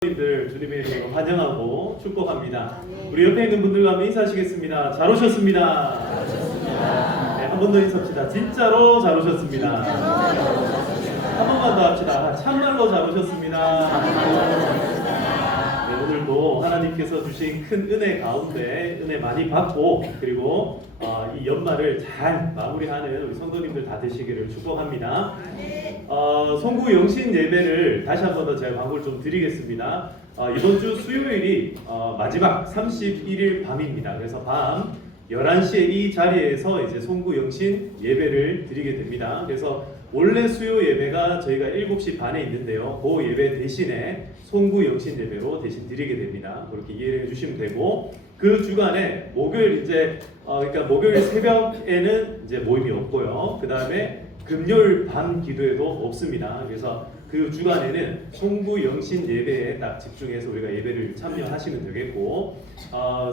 들 주님의 이름으로 환영하고 축복합니다. 우리 옆에 있는 분들과 한번 인사하시겠습니다. 잘 오셨습니다. 네, 한 번 더 인사합시다. 진짜로 잘 오셨습니다. 한 번만 더 합시다. 참말로 잘 오셨습니다. 네, 오늘도 하나님께서 주신 큰 은혜 가운데 은혜 많이 받고 그리고 이 연말을 잘 마무리하는 우리 성도님들 다 되시기를 축복합니다. 송구 영신 예배를 다시 한 번 더 제가 광고를 좀 드리겠습니다. 이번 주 수요일이 마지막 31일 밤입니다. 그래서 밤 11시에 이 자리에서 이제 송구 영신 예배를 드리게 됩니다. 그래서 원래 수요 예배가 저희가 7시 반에 있는데요. 그 예배 대신에 송구 영신 예배로 대신 드리게 됩니다. 그렇게 이해를 해주시면 되고, 그 주간에 목요일 그러니까 목요일 새벽에는 이제 모임이 없고요. 그 다음에 금요일 밤 기도회도 없습니다. 그래서 그 주간에는 송구 영신 예배에 딱 집중해서 우리가 예배를 참여하시면 되겠고,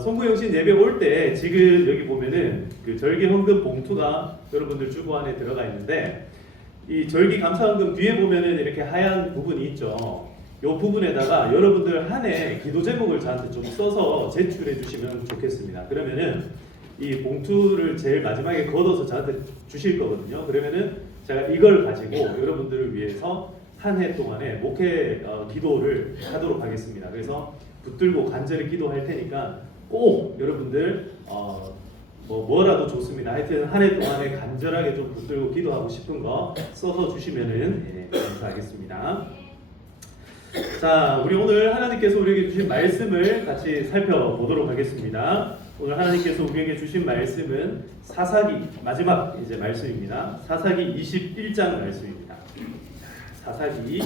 송구 영신 예배 올 때 지금 여기 보면은 그 절기 헌금 봉투가 여러분들 주보 안에 들어가 있는데, 이 절기 감사 헌금 뒤에 보면은 이렇게 하얀 부분이 있죠. 이 부분에다가 여러분들 한 해 기도 제목을 저한테 좀 써서 제출해 주시면 좋겠습니다. 그러면은 이 봉투를 제일 마지막에 걷어서 저한테 주실 거거든요. 그러면은 제가 이걸 가지고 여러분들을 위해서 한 해 동안에 목회 기도를 하도록 하겠습니다. 그래서 붙들고 간절히 기도할 테니까 꼭 여러분들 뭐라도 좋습니다. 하여튼 한 해 동안에 간절하게 좀 붙들고 기도하고 싶은 거 써서 주시면은 감사하겠습니다. 자, 우리 오늘 하나님께서 우리에게 주신 말씀을 같이 살펴보도록 하겠습니다. 오늘 하나님께서 우리에게 주신 말씀은 사사기 마지막 이제 말씀입니다. 사사기 21장 말씀입니다. 사사기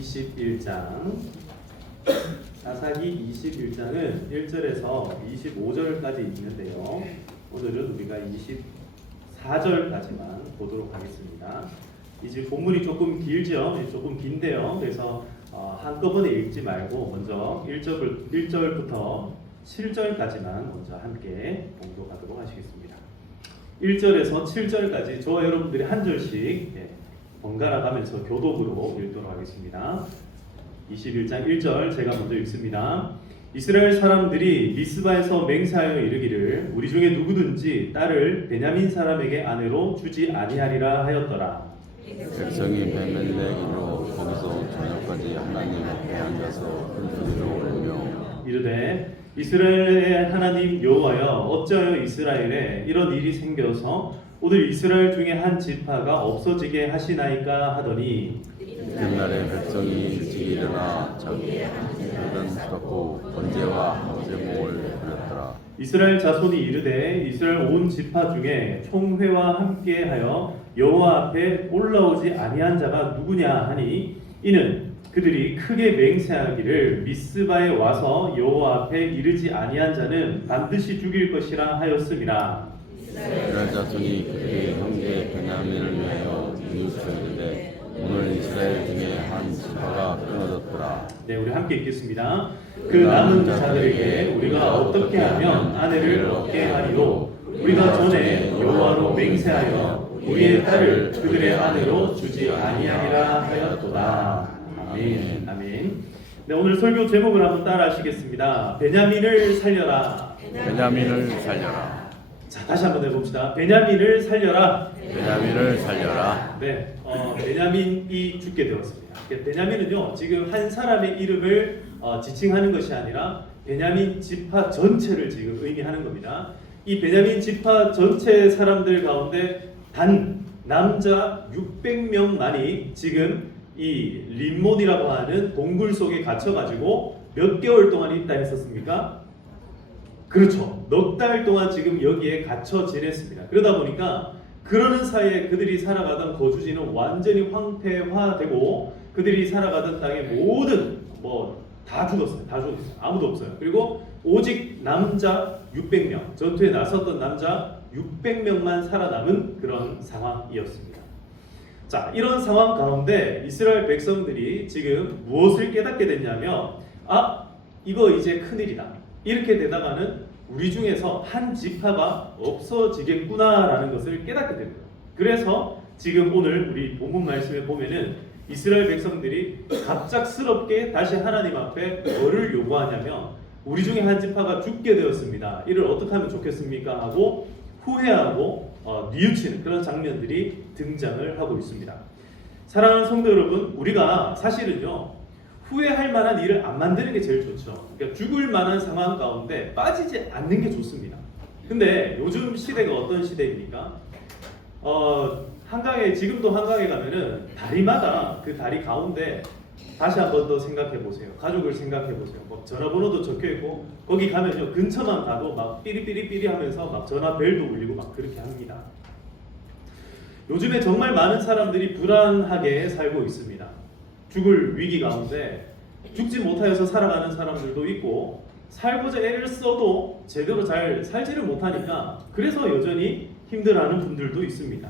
21장. 사사기 21장은 1절에서 25절까지 있는데요. 오늘은 우리가 24절까지만 보도록 하겠습니다. 이제 본문이 조금 길죠. 조금 긴데요. 그래서 한꺼번에 읽지 말고 먼저 1절부터 7절까지만 먼저 함께 봉독하도록 하시겠습니다. 1절에서 7절까지 저와 여러분들이 한 절씩 번갈아 가면서 교독으로 읽도록 하겠습니다. 21장 1절 제가 먼저 읽습니다. 이스라엘 사람들이 미스바에서 맹세하여 이르기를 우리 중에 누구든지 딸을 베냐민 사람에게 아내로 주지 아니하리라 하였더라. 백성이 베멜렉으로 거기서 저녁까지 하나님 앞에 앉아서 흔들어 울며 이르되 이스라엘의 하나님 여호와여, 어찌하여 이스라엘에 이런 일이 생겨서 오늘 이스라엘 중에 한 지파가 없어지게 하시나이까 하더니, 이튿날에 백성이 일찍 일어나 자기의 흙은 쏟고 번제와 제목을 드렸더라. 이스라엘 자손이 이르되 이스라엘 온 지파 중에 총회와 함께하여 여호와 앞에 올라오지 아니한 자가 누구냐 하니, 이는 그들이 크게 맹세하기를 미스바에 와서 여호와 앞에 이르지 아니한 자는 반드시 죽일 것이라 하였음이라. 이스라엘 자손이 그들의 형제 베냐민을 위하여 이웃하는데 오늘 이스라엘 중에 한 지파가 끊어졌더라. 네, 우리 함께 읽겠습니다. 그 남은 자들에게 우리가 어떻게 하면 아내를 얻게 하리요? 우리가 전에 여호와로 맹세하여 우리의 딸을 그들의 아내로 주지 아니하리라 하였도다. 아멘. 아멘. 네, 오늘 설교 제목을 한번 따라하시겠습니다. 베냐민을 살려라. 베냐민을 살려라. 자, 다시 한번 해봅시다. 베냐민을 살려라. 베냐민을 살려라. 네, 베냐민이 죽게 되었습니다. 베냐민은요, 지금 한 사람의 이름을 지칭하는 것이 아니라 베냐민 지파 전체를 지금 의미하는 겁니다. 이 베냐민 지파 전체 사람들 가운데 단 남자 600명만이 지금 이 림몬이라고 하는 동굴 속에 갇혀가지고 몇 개월 동안 있다 했었습니까? 그렇죠. 넉 달 동안 지금 여기에 갇혀 지냈습니다. 그러다 보니까 그러는 사이에 그들이 살아가던 거주지는 완전히 황폐화되고 그들이 살아가던 땅의 모든 다 죽었어요. 다 죽었어요. 아무도 없어요. 그리고 오직 남자 600명, 전투에 나섰던 남자 600명만 살아남은 그런 상황이었습니다. 자, 이런 상황 가운데 이스라엘 백성들이 지금 무엇을 깨닫게 됐냐면, 이거 이제 큰일이다. 이렇게 되다가는 우리 중에서 한 지파가 없어지겠구나라는 것을 깨닫게 됩니다. 그래서 지금 오늘 우리 본문 말씀에 보면은 이스라엘 백성들이 갑작스럽게 다시 하나님 앞에 뭐를 요구하냐면 우리 중에 한 지파가 죽게 되었습니다. 이를 어떻게 하면 좋겠습니까? 하고 후회하고 뉘우치는 그런 장면들이 등장을 하고 있습니다. 사랑하는 성도 여러분, 우리가 사실은요 후회할 만한 일을 안 만드는 게 제일 좋죠. 그러니까 죽을 만한 상황 가운데 빠지지 않는 게 좋습니다. 근데 요즘 시대가 어떤 시대입니까? 한강에 지금도 한강에 가면은 다리마다 그 다리 가운데 다시 한 번 더 생각해 보세요. 가족을 생각해 보세요. 뭐 전화번호도 적혀 있고 거기 가면요 근처만 가도 막 삐리삐리삐리 하면서 막 전화벨도 울리고 막 그렇게 합니다. 요즘에 정말 많은 사람들이 불안하게 살고 있습니다. 죽을 위기 가운데 죽지 못하여서 살아가는 사람들도 있고 살고자 애를 써도 제대로 잘 살지를 못하니까 그래서 여전히 힘들어하는 분들도 있습니다.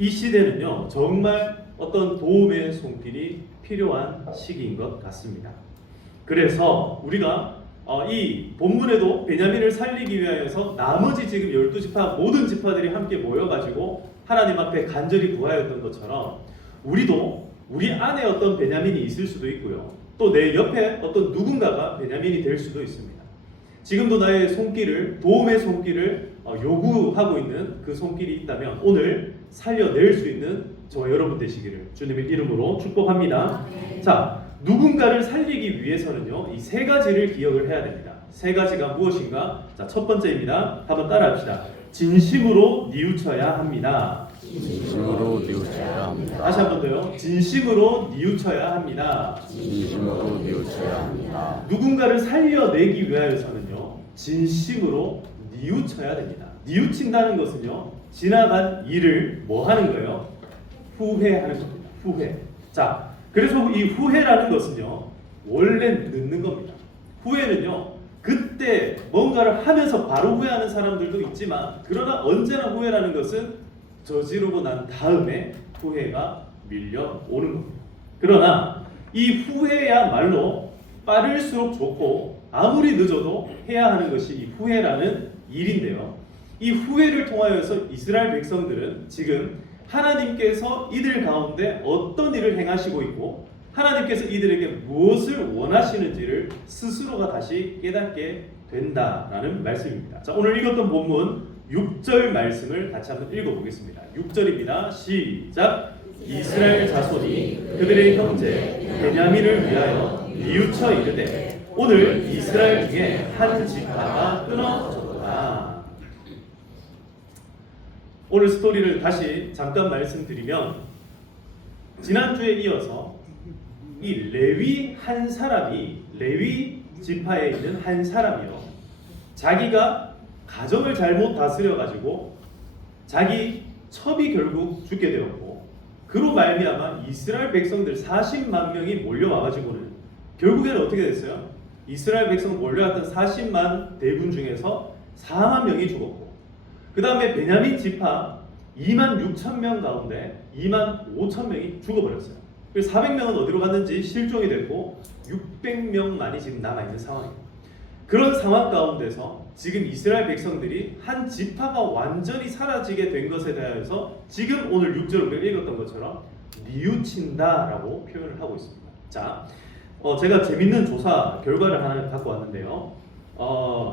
이 시대는요 정말 어떤 도움의 손길이 필요한 시기인 것 같습니다. 그래서 우리가 이 본문에도 베냐민을 살리기 위하여서 나머지 지금 12지파 모든 지파들이 함께 모여가지고 하나님 앞에 간절히 구하였던 것처럼 우리도 우리 안에 어떤 베냐민이 있을 수도 있고요. 또 내 옆에 어떤 누군가가 베냐민이 될 수도 있습니다. 지금도 나의 손길을 도움의 손길을 요구하고 있는 그 손길이 있다면 오늘 살려낼 수 있는 저와 여러분 되시기를 주님의 이름으로 축복합니다. 자, 누군가를 살리기 위해서는요 이 세 가지를 기억을 해야 됩니다. 세 가지가 무엇인가? 자, 첫 번째입니다. 한번 따라합시다. 진심으로 뉘우쳐야 합니다. 진심으로 뉘우쳐야 합니다. 다시 한 번 더요. 진심으로 뉘우쳐야 합니다. 진심으로 뉘우쳐야 합니다. 누군가를 살려내기 위하여서는요 진심으로 뉘우쳐야 됩니다. 뉘우친다는 것은요 지나간 일을 뭐 하는 거예요? 후회하는 겁니다. 후회. 자, 그래서 이 후회라는 것은요 원래 늦는 겁니다. 후회는요 그때 뭔가를 하면서 바로 후회하는 사람들도 있지만 그러나 언제나 후회라는 것은 저지르고 난 다음에 후회가 밀려오는 겁니다. 그러나 이 후회야말로 빠를수록 좋고 아무리 늦어도 해야 하는 것이 이 후회라는 일인데요. 이 후회를 통하여서 이스라엘 백성들은 지금 하나님께서 이들 가운데 어떤 일을 행하시고 있고 하나님께서 이들에게 무엇을 원하시는지를 스스로가 다시 깨닫게 된다라는 말씀입니다. 자, 오늘 읽었던 본문 6절 말씀을 같이 한번 읽어보겠습니다. 6절입니다. 시작. 이스라엘 자손이 그들의 형제 베냐민을 위하여 뉘우쳐 이르되 오늘 이스라엘 중에 한 지파가 끊어졌다. 오늘 스토리를 다시 잠깐 말씀드리면 지난주에 이어서 이 레위 한 사람이 레위 지파에 있는 한 사람이요 자기가 가정을 잘못 다스려 가지고 자기 첩이 결국 죽게 되었고 그로 말미암아 이스라엘 백성들 40만 명이 몰려와 가지고는 결국에는 어떻게 됐어요? 이스라엘 백성 몰려왔던 40만 대군 중에서 4만 명이 죽었고 그 다음에 베냐민 지파 2만 6천 명 가운데 2만 5천 명이 죽어버렸어요. 그래서 400명은 어디로 갔는지 실종이 됐고 600명만이 지금 남아있는 상황입니다. 그런 상황 가운데서 지금 이스라엘 백성들이 한 지파가 완전히 사라지게 된 것에 대해서 지금 오늘 6절 우리가 읽었던 것처럼 뉘우친다라고 표현을 하고 있습니다. 자, 제가 재밌는 조사 결과를 하나 갖고 왔는데요.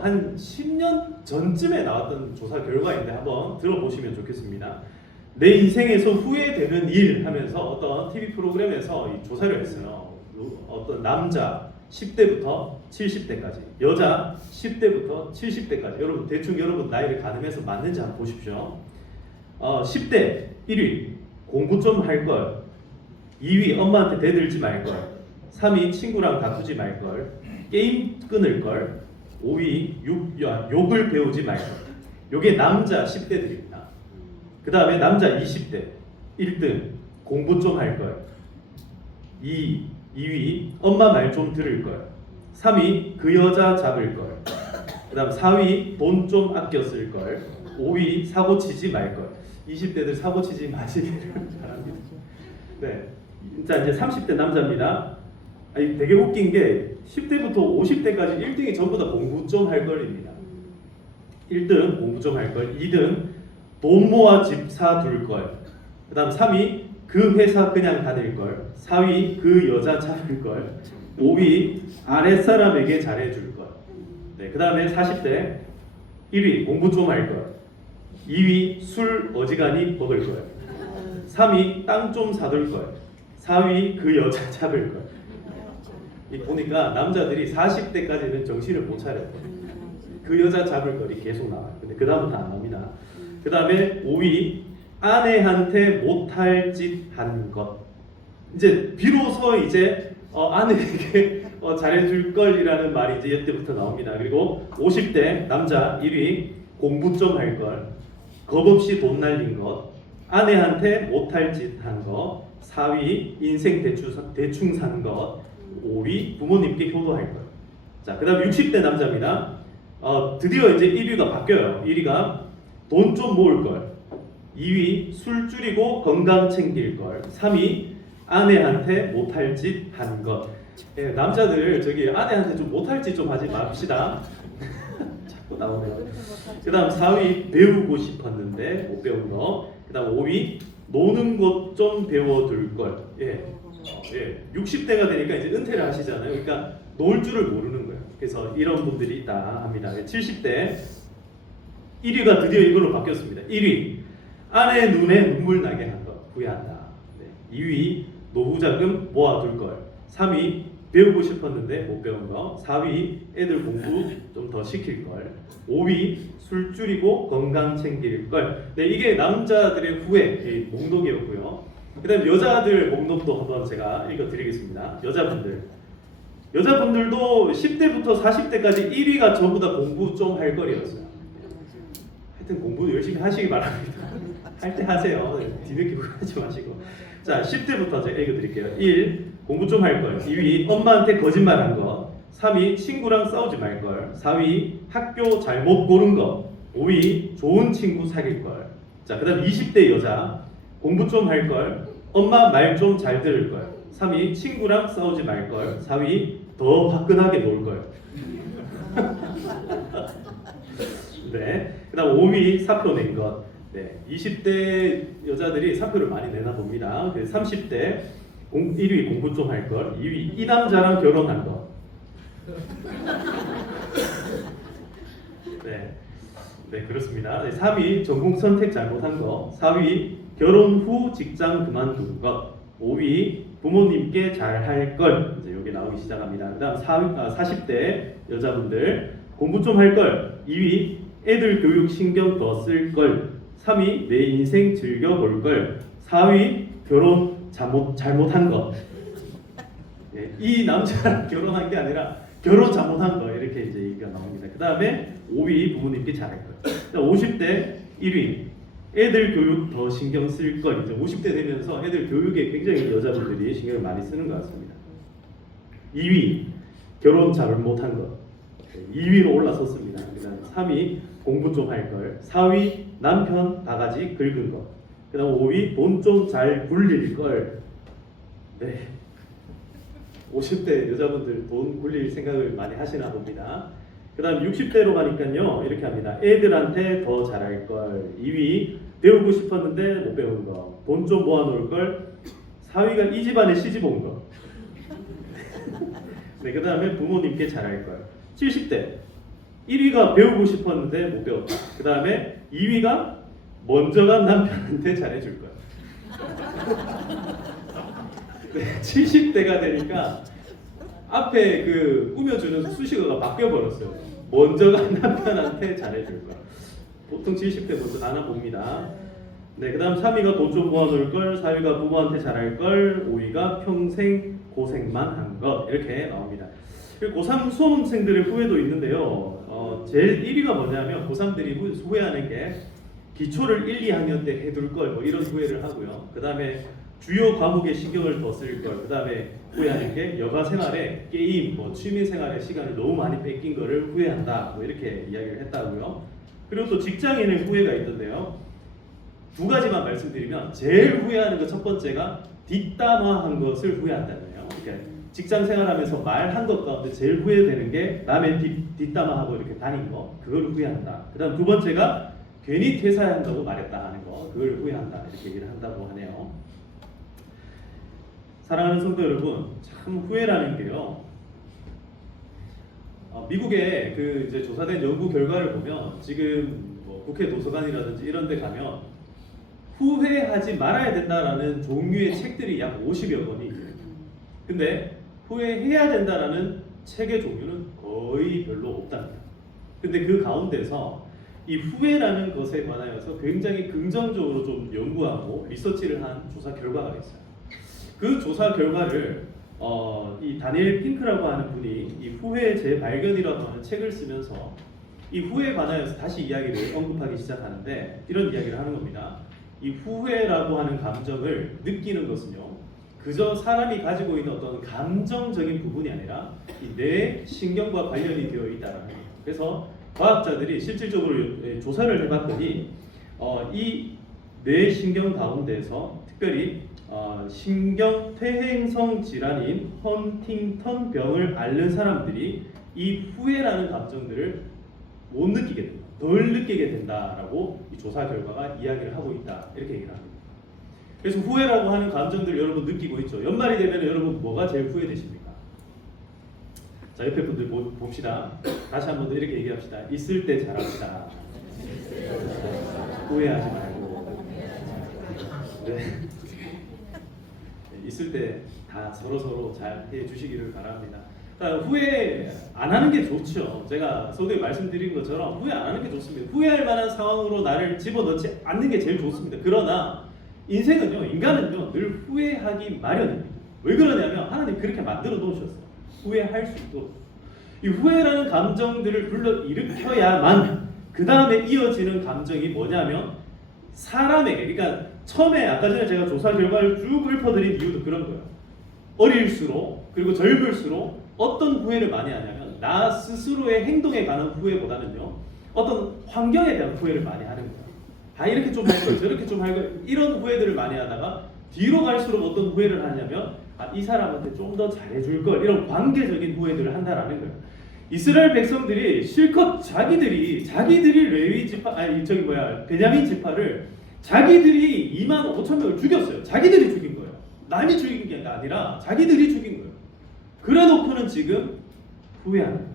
한 10년 전쯤에 나왔던 조사 결과인데 한번 들어보시면 좋겠습니다. 내 인생에서 후회되는 일 하면서 어떤 TV 프로그램에서 이 조사를 했어요. 어떤 남자 10대부터 70대까지, 여자 10대부터 70대까지. 여러분 대충 여러분 나이를 가늠해서 맞는지 한번 보십시오. 10대 1위 공부 좀 할 걸, 2위 엄마한테 대들지 말 걸, 3위 친구랑 다투지 말 걸, 게임 끊을 걸, 5위 욕을 배우지 말 걸. 요게 남자 10대들입니다. 그 다음에 남자 20대 1등 공부 좀 할 걸, 2위 엄마 말 좀 들을 걸, 3위 그 여자 잡을 걸, 그 다음 4위 돈 좀 아껴 쓸 걸, 5위 사고 치지 말 걸. 20대들 사고 치지 마시기를 바랍니다. 네, 진짜 이제 30대 남자입니다. 아니, 되게 웃긴 게 10대부터 50대까지 1등이 전부 다 공부 좀 할 걸입니다. 1등 공부 좀 할 걸, 2등 돈 모아 집 사 둘 걸, 그 다음 3위 그 회사 그냥 다닐 걸. 4위 그 여자 잡을 걸. 5위 아랫사람에게 잘해줄 걸. 네, 그 다음에 40대 1위 공부 좀 할 걸. 2위 술 어지간히 먹을 걸. 3위 땅 좀 사둘 걸. 4위 그 여자 잡을 걸. 이 보니까 남자들이 40대까지는 정신을 못 차려요. 그 여자 잡을 걸이 계속 나와요. 근데 그 다음부터 안 나옵니다. 그 다음에 5위 아내한테 못할 짓 한 것. 이제 비로소 이제 아내에게 잘해줄 걸이라는 말이 이제 이때부터 나옵니다. 그리고 50대 남자 1위 공부 좀 할 걸. 겁 없이 돈 날린 것. 아내한테 못할 짓 한 것. 4위 인생 대충 산 것. 5위 부모님께 효도할 것. 자, 그 다음 60대 남자입니다. 드디어 이제 1위가 바뀌어요. 1위가 돈 좀 모을 걸. 2위 술 줄이고 건강 챙길 걸. 3위 아내한테 못할 짓 한 것. 예, 남자들 저기 아내한테 좀 못할 짓 좀 하지 맙시다. 자꾸 나오네요. 그 다음 4위 배우고 싶었는데 못 배운 거. 그 다음 5위 노는 것 좀 배워둘 걸. 예. 60대가 되니까 이제 은퇴를 하시잖아요. 그러니까 놀 줄을 모르는 거예요. 그래서 이런 분들이 있다 합니다. 70대 1위가 드디어 이걸로 바뀌었습니다. 1위 아내 눈에 눈물 나게 한 것 후회한다. 네. 2위 노후자금 모아둘 걸. 3위 배우고 싶었는데 못 배운 거. 4위 애들 공부 좀 더 시킬 걸. 5위 술 줄이고 건강 챙길 걸. 네, 이게 남자들의 후회 목록이었고요. 그 다음 여자들 목록도 한번 제가 읽어드리겠습니다. 여자분들도 10대부터 40대까지 1위가 전부 다 공부 좀 할 거리였어요. 하여튼 공부 열심히 하시기 바랍니다. 할 때 하세요. 뒤늦게 하지 마시고. 자, 10대부터 제가 읽어드릴게요. 1. 공부 좀 할 걸. 2위 엄마한테 거짓말한 거. 3위 친구랑 싸우지 말 걸. 4위 학교 잘못 고른 거. 5위 좋은 친구 사귈 걸. 자, 그 다음 20대 여자 공부 좀 할 걸. 엄마 말 좀 잘 들을 걸. 3위 친구랑 싸우지 말 걸. 4위 더 화끈하게 놀 걸. 네. 그다음 5위 사표 낸 것. 네. 20대 여자들이 사표를 많이 내나 봅니다. 30대 1위 공부 좀 할 걸. 2위 이 남자랑 결혼한 것. 네. 네, 그렇습니다. 3위 전공 선택 잘못한 거. 4위 결혼 후 직장 그만둔 것. 5위 부모님께 잘할 걸. 이제 여기 나오기 시작합니다. 그다음 40대 여자분들 공부 좀 할 걸. 2위 애들 교육 신경 더 쓸 걸. 3위 내 인생 즐겨볼 걸. 4위 결혼 잘못한 것. 예, 이 남자랑 결혼한 게 아니라 결혼 잘못한 거 이렇게 이제 얘기가 나옵니다. 그 다음에 5위 부모님께 잘할 걸. 50대 1위 애들 교육 더 신경 쓸 걸. 이제 50대 되면서 애들 교육에 굉장히 여자분들이 신경을 많이 쓰는 것 같습니다. 2위 결혼 잘못한 것. 2위로 올라섰습니다. 그다음 3위 공부 좀 할 걸. 4위 남편 바가지 긁은 것. 그다음 5위 돈 좀 잘 굴릴 걸. 네. 50대 여자분들 돈 굴릴 생각을 많이 하시나 봅니다. 그다음 60대로 가니까요 이렇게 합니다. 애들한테 더 잘할 걸. 2위 배우고 싶었는데 못 배운 거. 돈 좀 모아놓을 걸. 4위가 이 집안에 시집 온 거. 네, 그다음에 부모님께 잘할 걸. 70대 1위가 배우고 싶었는데 못 배웠다. 그다음에 2위가 먼저 간 남편한테 잘해줄 걸. 네, 70대가 되니까 앞에 그 꾸며주는 수식어가 바뀌어버렸어요. 먼저 간 남편한테 잘해줄 걸. 보통 70대 먼저 나나 봅니다. 네, 그 다음 3위가 돈 좀 모아놓을 걸. 4위가 부모한테 잘할 걸. 5위가 평생 고생만 한 것. 이렇게 나옵니다. 고3 수험생들의 후회도 있는데요. 제일 1위가 뭐냐면 고3들이 후회하는 게 기초를 1, 2학년 때 해둘 걸 뭐 이런 후회를 하고요. 그 다음에 주요 과목에 신경을 더 쓸 걸. 그 다음에 후회하는 게 여가 생활에 게임, 뭐 취미 생활에 시간을 너무 많이 뺏긴 거를 후회한다. 뭐 이렇게 이야기를 했다고요. 그리고 또 직장인의 후회가 있던데요. 두 가지만 말씀드리면 제일 후회하는 것 첫 번째가 뒷담화한 것을 후회한다는 거예요. 그러니까 직장 생활하면서 말한 것 가운데 제일 후회되는 게 남의 뒷담화하고 이렇게 다닌 거, 그걸 후회한다. 그 다음 두 번째가 괜히 퇴사해야 한다고 말했다 하는 거, 그걸 후회한다 이렇게 얘기를 한다고 하네요. 사랑하는 성도 여러분, 참 후회라는 게요. 미국의 그 이제 조사된 연구 결과를 보면 지금 뭐 국회 도서관이라든지 이런 데 가면 후회하지 말아야 된다라는 종류의 책들이 약 50여 권이 있어요. 근데 후회해야 된다라는 책의 종류는 거의 별로 없답니다. 근데 그 가운데서 이 후회라는 것에 관하여서 굉장히 긍정적으로 좀 연구하고 리서치를 한 조사 결과가 있어요. 그 조사 결과를 이 다니엘 핑크라고 하는 분이 이 후회의 재발견이라고 하는 책을 쓰면서 이 후회에 관하여서 다시 이야기를 언급하기 시작하는데 이런 이야기를 하는 겁니다. 이 후회라고 하는 감정을 느끼는 것은요, 그저 사람이 가지고 있는 어떤 감정적인 부분이 아니라 이 뇌 신경과 관련이 되어 있다는 거예요. 그래서 과학자들이 실질적으로 조사를 해봤더니 이 뇌 신경 가운데서 특별히 신경 퇴행성 질환인 헌팅턴 병을 앓는 사람들이 이 후회라는 감정들을 못 느끼게 된다, 덜 느끼게 된다라고 이 조사 결과가 이야기를 하고 있다 이렇게 얘기를 합니다. 그래서 후회라고 하는 감정들 여러분 느끼고 있죠. 연말이 되면 여러분 뭐가 제일 후회되십니까? 자, 옆에 분들 봅시다. 다시 한 번 더 이렇게 얘기합시다. 있을 때 잘합시다. 후회하지 말고. 네. 있을 때 다 서로 잘 해주시기를 바랍니다. 그러니까 후회 안 하는 게 좋죠. 제가 서두에 말씀드린 것처럼 후회 안 하는 게 좋습니다. 후회할 만한 상황으로 나를 집어넣지 않는 게 제일 좋습니다. 그러나 인생은요, 인간은요 늘 후회하기 마련입니다. 왜 그러냐면 하나님 그렇게 만들어 놓으셨어요. 후회할 수 있도록. 이 후회라는 감정들을 불러 일으켜야만 그 다음에 이어지는 감정이 뭐냐면 사람에게, 그러니까 처음에 아까 전에 제가 조사 결과를 쭉 읊어드린 이유도 그런 거예요. 어릴수록 그리고 젊을수록 어떤 후회를 많이 하냐면 나 스스로의 행동에 관한 후회보다는요 어떤 환경에 대한 후회를 많이 하는 거예요. 아, 이렇게 좀 할 걸, 저렇게 좀 할 걸, 이런 후회들을 많이 하다가 뒤로 갈수록 어떤 후회를 하냐면 이 사람한테 좀 더 잘해줄 걸, 이런 관계적인 후회들을 한다라는 거예요. 이스라엘 백성들이 실컷 자기들이 레위 지파, 베냐민 지파를 자기들이 25,000명을 죽였어요. 자기들이 죽인 거예요. 남이 죽인 게 아니라 자기들이 죽인 거예요. 그래놓고는 지금 후회하는 거예요.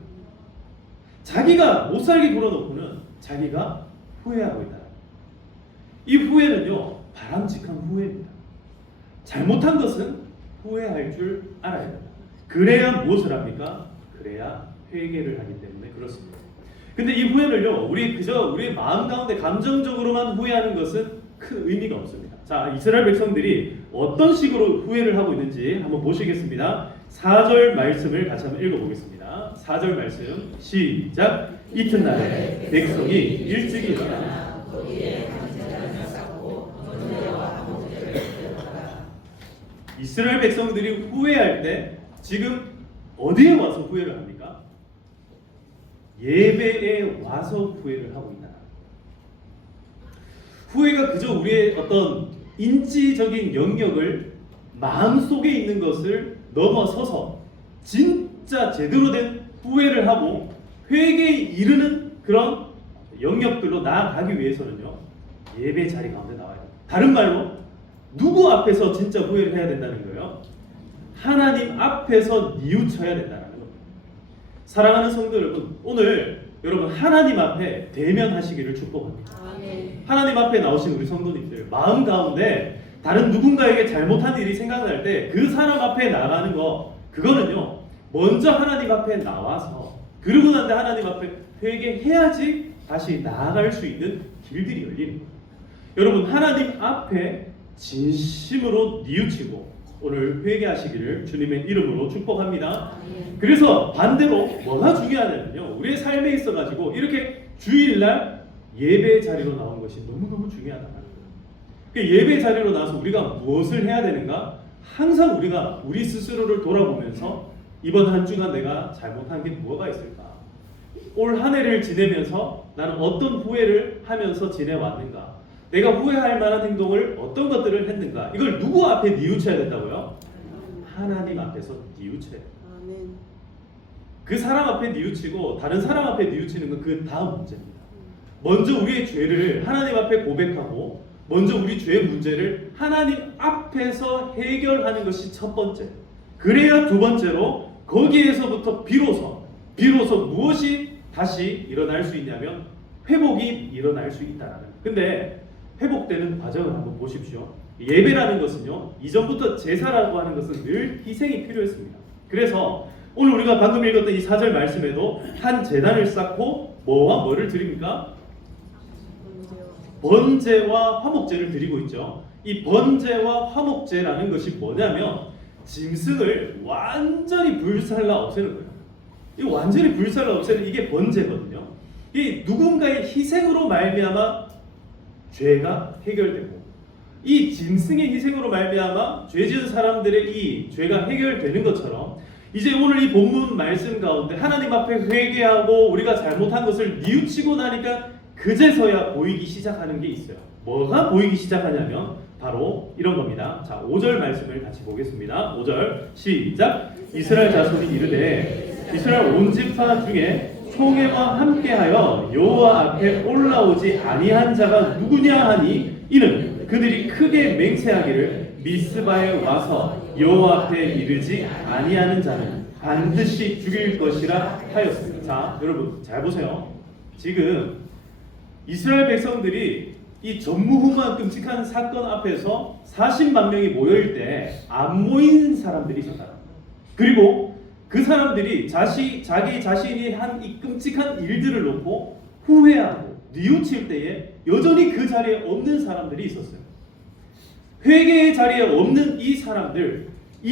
자기가 못 살게 굴어놓고는 자기가 후회하고 있다. 이 후회는요, 바람직한 후회입니다. 잘못한 것은 후회할 줄 알아야 됩니다. 그래야 무엇을 합니까? 그래야 회개를 하기 때문에 그렇습니다. 근데 이 후회를요, 우리의 마음 가운데 감정적으로만 후회하는 것은 큰 의미가 없습니다. 자, 이스라엘 백성들이 어떤 식으로 후회를 하고 있는지 한번 보시겠습니다. 4절 말씀을 같이 한번 읽어보겠습니다. 4절 말씀 시작. 이튿날에 백성이 일찍 일어나 이스라엘 백성들이 후회할 때 지금 어디에 와서 후회를 합니까? 예배에 와서 후회를 하고 있다. 후회가 그저 우리의 어떤 인지적인 영역을 마음속에 있는 것을 넘어서서 진짜 제대로 된 후회를 하고 회개에 이르는 그런 영역들로 나아가기 위해서는요, 예배 자리 가운데 나와야 돼요. 다른 말로 누구 앞에서 진짜 후회를 해야 된다는 거예요? 하나님 앞에서 뉘우쳐야 된다는 겁니다. 사랑하는 성도 여러분, 오늘 여러분 하나님 앞에 대면하시기를 축복합니다. 하나님 앞에 나오신 우리 성도님들, 마음 가운데 다른 누군가에게 잘못한 일이 생각날 때 그 사람 앞에 나가는 거, 그거는요 먼저 하나님 앞에 나와서 그러고 난 뒤에 하나님 앞에 회개해야지 다시 나아갈 수 있는 길들이 열리는 거예요. 여러분 하나님 앞에 진심으로 뉘우치고 오늘 회개하시기를 주님의 이름으로 축복합니다. 그래서 반대로 뭐가 중요하냐면요, 우리의 삶에 있어가지고 이렇게 주일날 예배 자리로 나온 것이 너무너무 중요하다는 거예요. 예배 자리로 나와서 우리가 무엇을 해야 되는가? 항상 우리가 우리 스스로를 돌아보면서 이번 한 주간 내가 잘못한 게 뭐가 있을까? 올 한 해를 지내면서 나는 어떤 후회를 하면서 지내왔는가? 내가 후회할 만한 행동을 어떤 것들을 했는가? 이걸 누구 앞에 뉘우쳐야 된다고요? 하나님 앞에서 뉘우쳐야 돼요. 그 사람 앞에 뉘우치고 다른 사람 앞에 뉘우치는 건 그 다음 문제입니다. 먼저 우리의 죄를 하나님 앞에 고백하고 먼저 우리 죄의 문제를 하나님 앞에서 해결하는 것이 첫 번째. 그래야 두 번째로 거기에서부터 비로소 무엇이 다시 일어날 수 있냐면 회복이 일어날 수 있다라는. 근데 회복되는 과정을 한번 보십시오. 예배라는 것은요, 이전부터 제사라고 하는 것은 늘 희생이 필요했습니다. 그래서 오늘 우리가 방금 읽었던 이 4절 말씀에도 한 제단을 쌓고 뭐와 뭐를 드립니까? 번제와 화목제를 드리고 있죠. 이 번제와 화목제라는 것이 뭐냐면 짐승을 완전히 불살라 없애는 거예요. 이 완전히 불살라 없애는 이게 번제거든요. 이 누군가의 희생으로 말미암아 죄가 해결되고 이 짐승의 희생으로 말미암아 죄 지은 사람들의 이 죄가 해결되는 것처럼 이제 오늘 이 본문 말씀 가운데 하나님 앞에 회개하고 우리가 잘못한 것을 뉘우치고 나니까 그제서야 보이기 시작하는 게 있어요. 뭐가 보이기 시작하냐면 바로 이런 겁니다. 자, 5절 말씀을 같이 보겠습니다. 5절 시작. 이스라엘 자손이 이르되 이스라엘 온 지파 중에 총회와 함께하여 여호와 앞에 올라오지 아니한 자가 누구냐 하니 이는 그들이 크게 맹세하기를 미스바에 와서 여호와 앞에 이르지 아니하는 자는 반드시 죽일 것이라 하였습니다. 자, 여러분 잘 보세요. 지금 이스라엘 백성들이 이 전무후무한 끔찍한 사건 앞에서 40만 명이 모여일 때 안 모인 사람들이 있었다. 그리고 그 사람들이 자기 자신이 한 이 끔찍한 일들을 놓고 후회하고 뉘우칠 때에 여전히 그 자리에 없는 사람들이 있었어요. 회개의 자리에 없는 이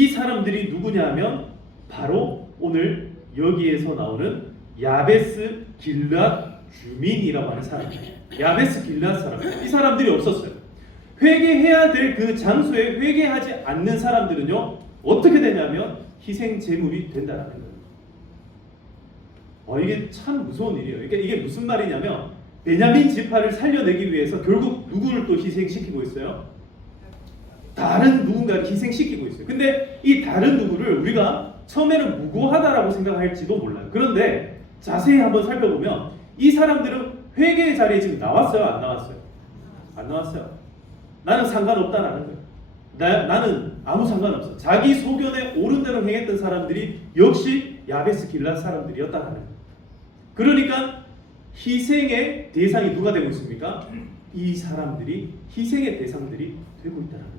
사람들이 누구냐면 바로 오늘 여기에서 나오는 야베스 길앗 주민이라고 하는 사람이에요. 야베스 길앗 사람. 이 사람들이 없었어요. 회개해야 될 그 장소에 회개하지 않는 사람들은요 어떻게 되냐면 희생 제물이 된다라는 거예요. 이게 참 무서운 일이에요. 그러니까 이게 무슨 말이냐면 베냐민 지파를 살려내기 위해서 결국 누구를 또 희생시키고 있어요? 다른 누군가를 희생시키고 있어요. 근데 이 다른 누구를 우리가 처음에는 무고하다라고 생각할지도 몰라요. 그런데 자세히 한번 살펴보면 이 사람들은 회개의 자리에 지금 나왔어요? 안 나왔어요? 안 나왔어요. 나는 상관없다라는 거예요. 나는 아무 상관없어. 자기 소견에 옳은 대로 행했던 사람들이 역시 야베스 길앗 사람들이었다라는 거예요. 그러니까 희생의 대상이 누가 되고 있습니까? 이 사람들이 희생의 대상들이 되고 있다는 거예요.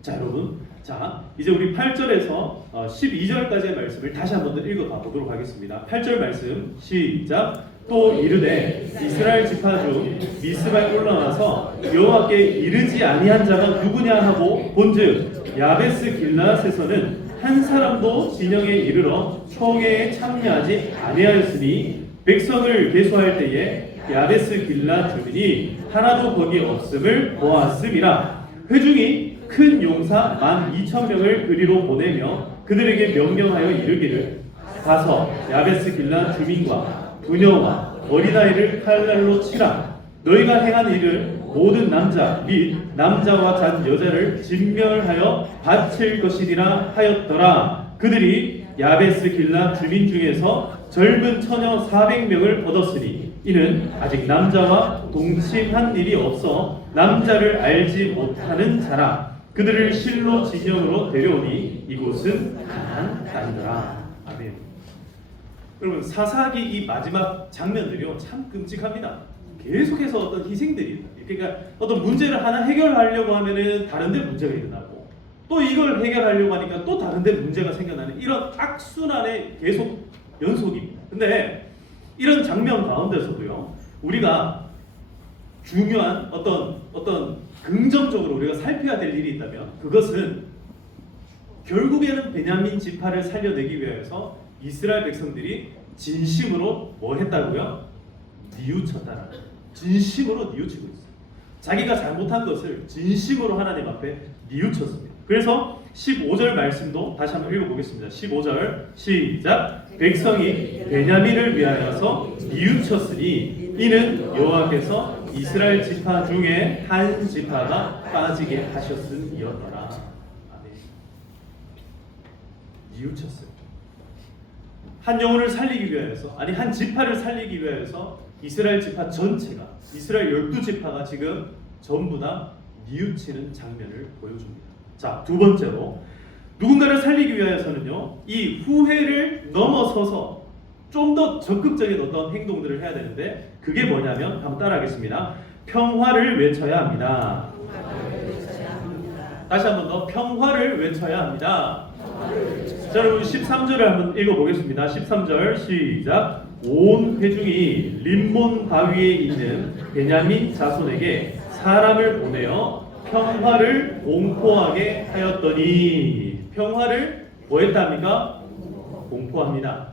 자, 여러분, 자 이제 우리 8절에서 12절까지의 말씀을 다시 한번 더 읽어가 보도록 하겠습니다. 8절 말씀 시작. 또 이르되 이스라엘 지파 중 미스바에 올라와서 여호와께 이르지 아니한 자가 누구냐 하고 본즉 야베스 길앗에서는 한 사람도 진영에 이르러 총회에 참여하지 아니하였으니 백성을 계수할 때에 야베스 길앗 주민이 하나도 거기 없음을 보았음이라. 회중이 큰 용사 12,000명을 그리로 보내며 그들에게 명령하여 이르기를 가서 야베스 길앗 주민과 부녀와 어린아이를 칼날로 치라. 너희가 행한 일을 모든 남자 및 남자와 잔 여자를 진멸하여 바칠 것이니라 하였더라. 그들이 야베스 길앗 주민 중에서 젊은 처녀 400명을 얻었으니 이는 아직 남자와 동침한 일이 없어 남자를 알지 못하는 자라. 그들을 실로 진영으로 데려오니 이곳은 가나안 땅이더라. 아멘. 여러분, 사사기 이 마지막 장면들이요 참 끔찍합니다. 계속해서 어떤 희생들이, 그러니까 어떤 문제를 하나 해결하려고 하면은 다른데 문제가 일어나고 또 이걸 해결하려고 하니까 또 다른데 문제가 생겨나는 이런 악순환의 계속 연속입니다. 근데 이런 장면 가운데서도요 우리가 중요한 어떤 긍정적으로 우리가 살펴야 될 일이 있다면 그것은 결국에는 베냐민 지파를 살려내기 위해서 이스라엘 백성들이 진심으로 뭐 했다고요? 뉘우쳤다라는 거예요. 진심으로 뉘우치고 있어요. 자기가 잘못한 것을 진심으로 하나님 앞에 뉘우쳤습니다. 그래서 15절 말씀도 다시 한번 읽어보겠습니다. 15절 시작. 백성이 베냐민을 위하여서 뉘우쳤으니 이는 여호와께서 이스라엘 지파 중에 한 지파가 빠지게 하셨음이었더라. 아멘. 뉘우쳤어요. 한 영혼을 살리기 위해서, 아니 한 지파를 살리기 위해서 이스라엘 지파 전체가, 이스라엘 12지파가 지금 전부 다 뉘우치는 장면을 보여줍니다. 자, 두 번째로 누군가를 살리기 위하여서는요, 이 후회를 넘어서서 좀 더 적극적인 어떤 행동들을 해야 되는데, 그게 뭐냐면 한번 따라하겠습니다. 평화를 외쳐야 합니다. 다시 한번 더, 평화를 외쳐야 합니다. 자, 여러분 13절을 한번 읽어보겠습니다. 13절 시작. 온 회중이 림몬 바위에 있는 베냐민 자손에게 사람을 보내어 평화를 공포하게 하였더니, 평화를 뭐 했답니까? 공포합니다.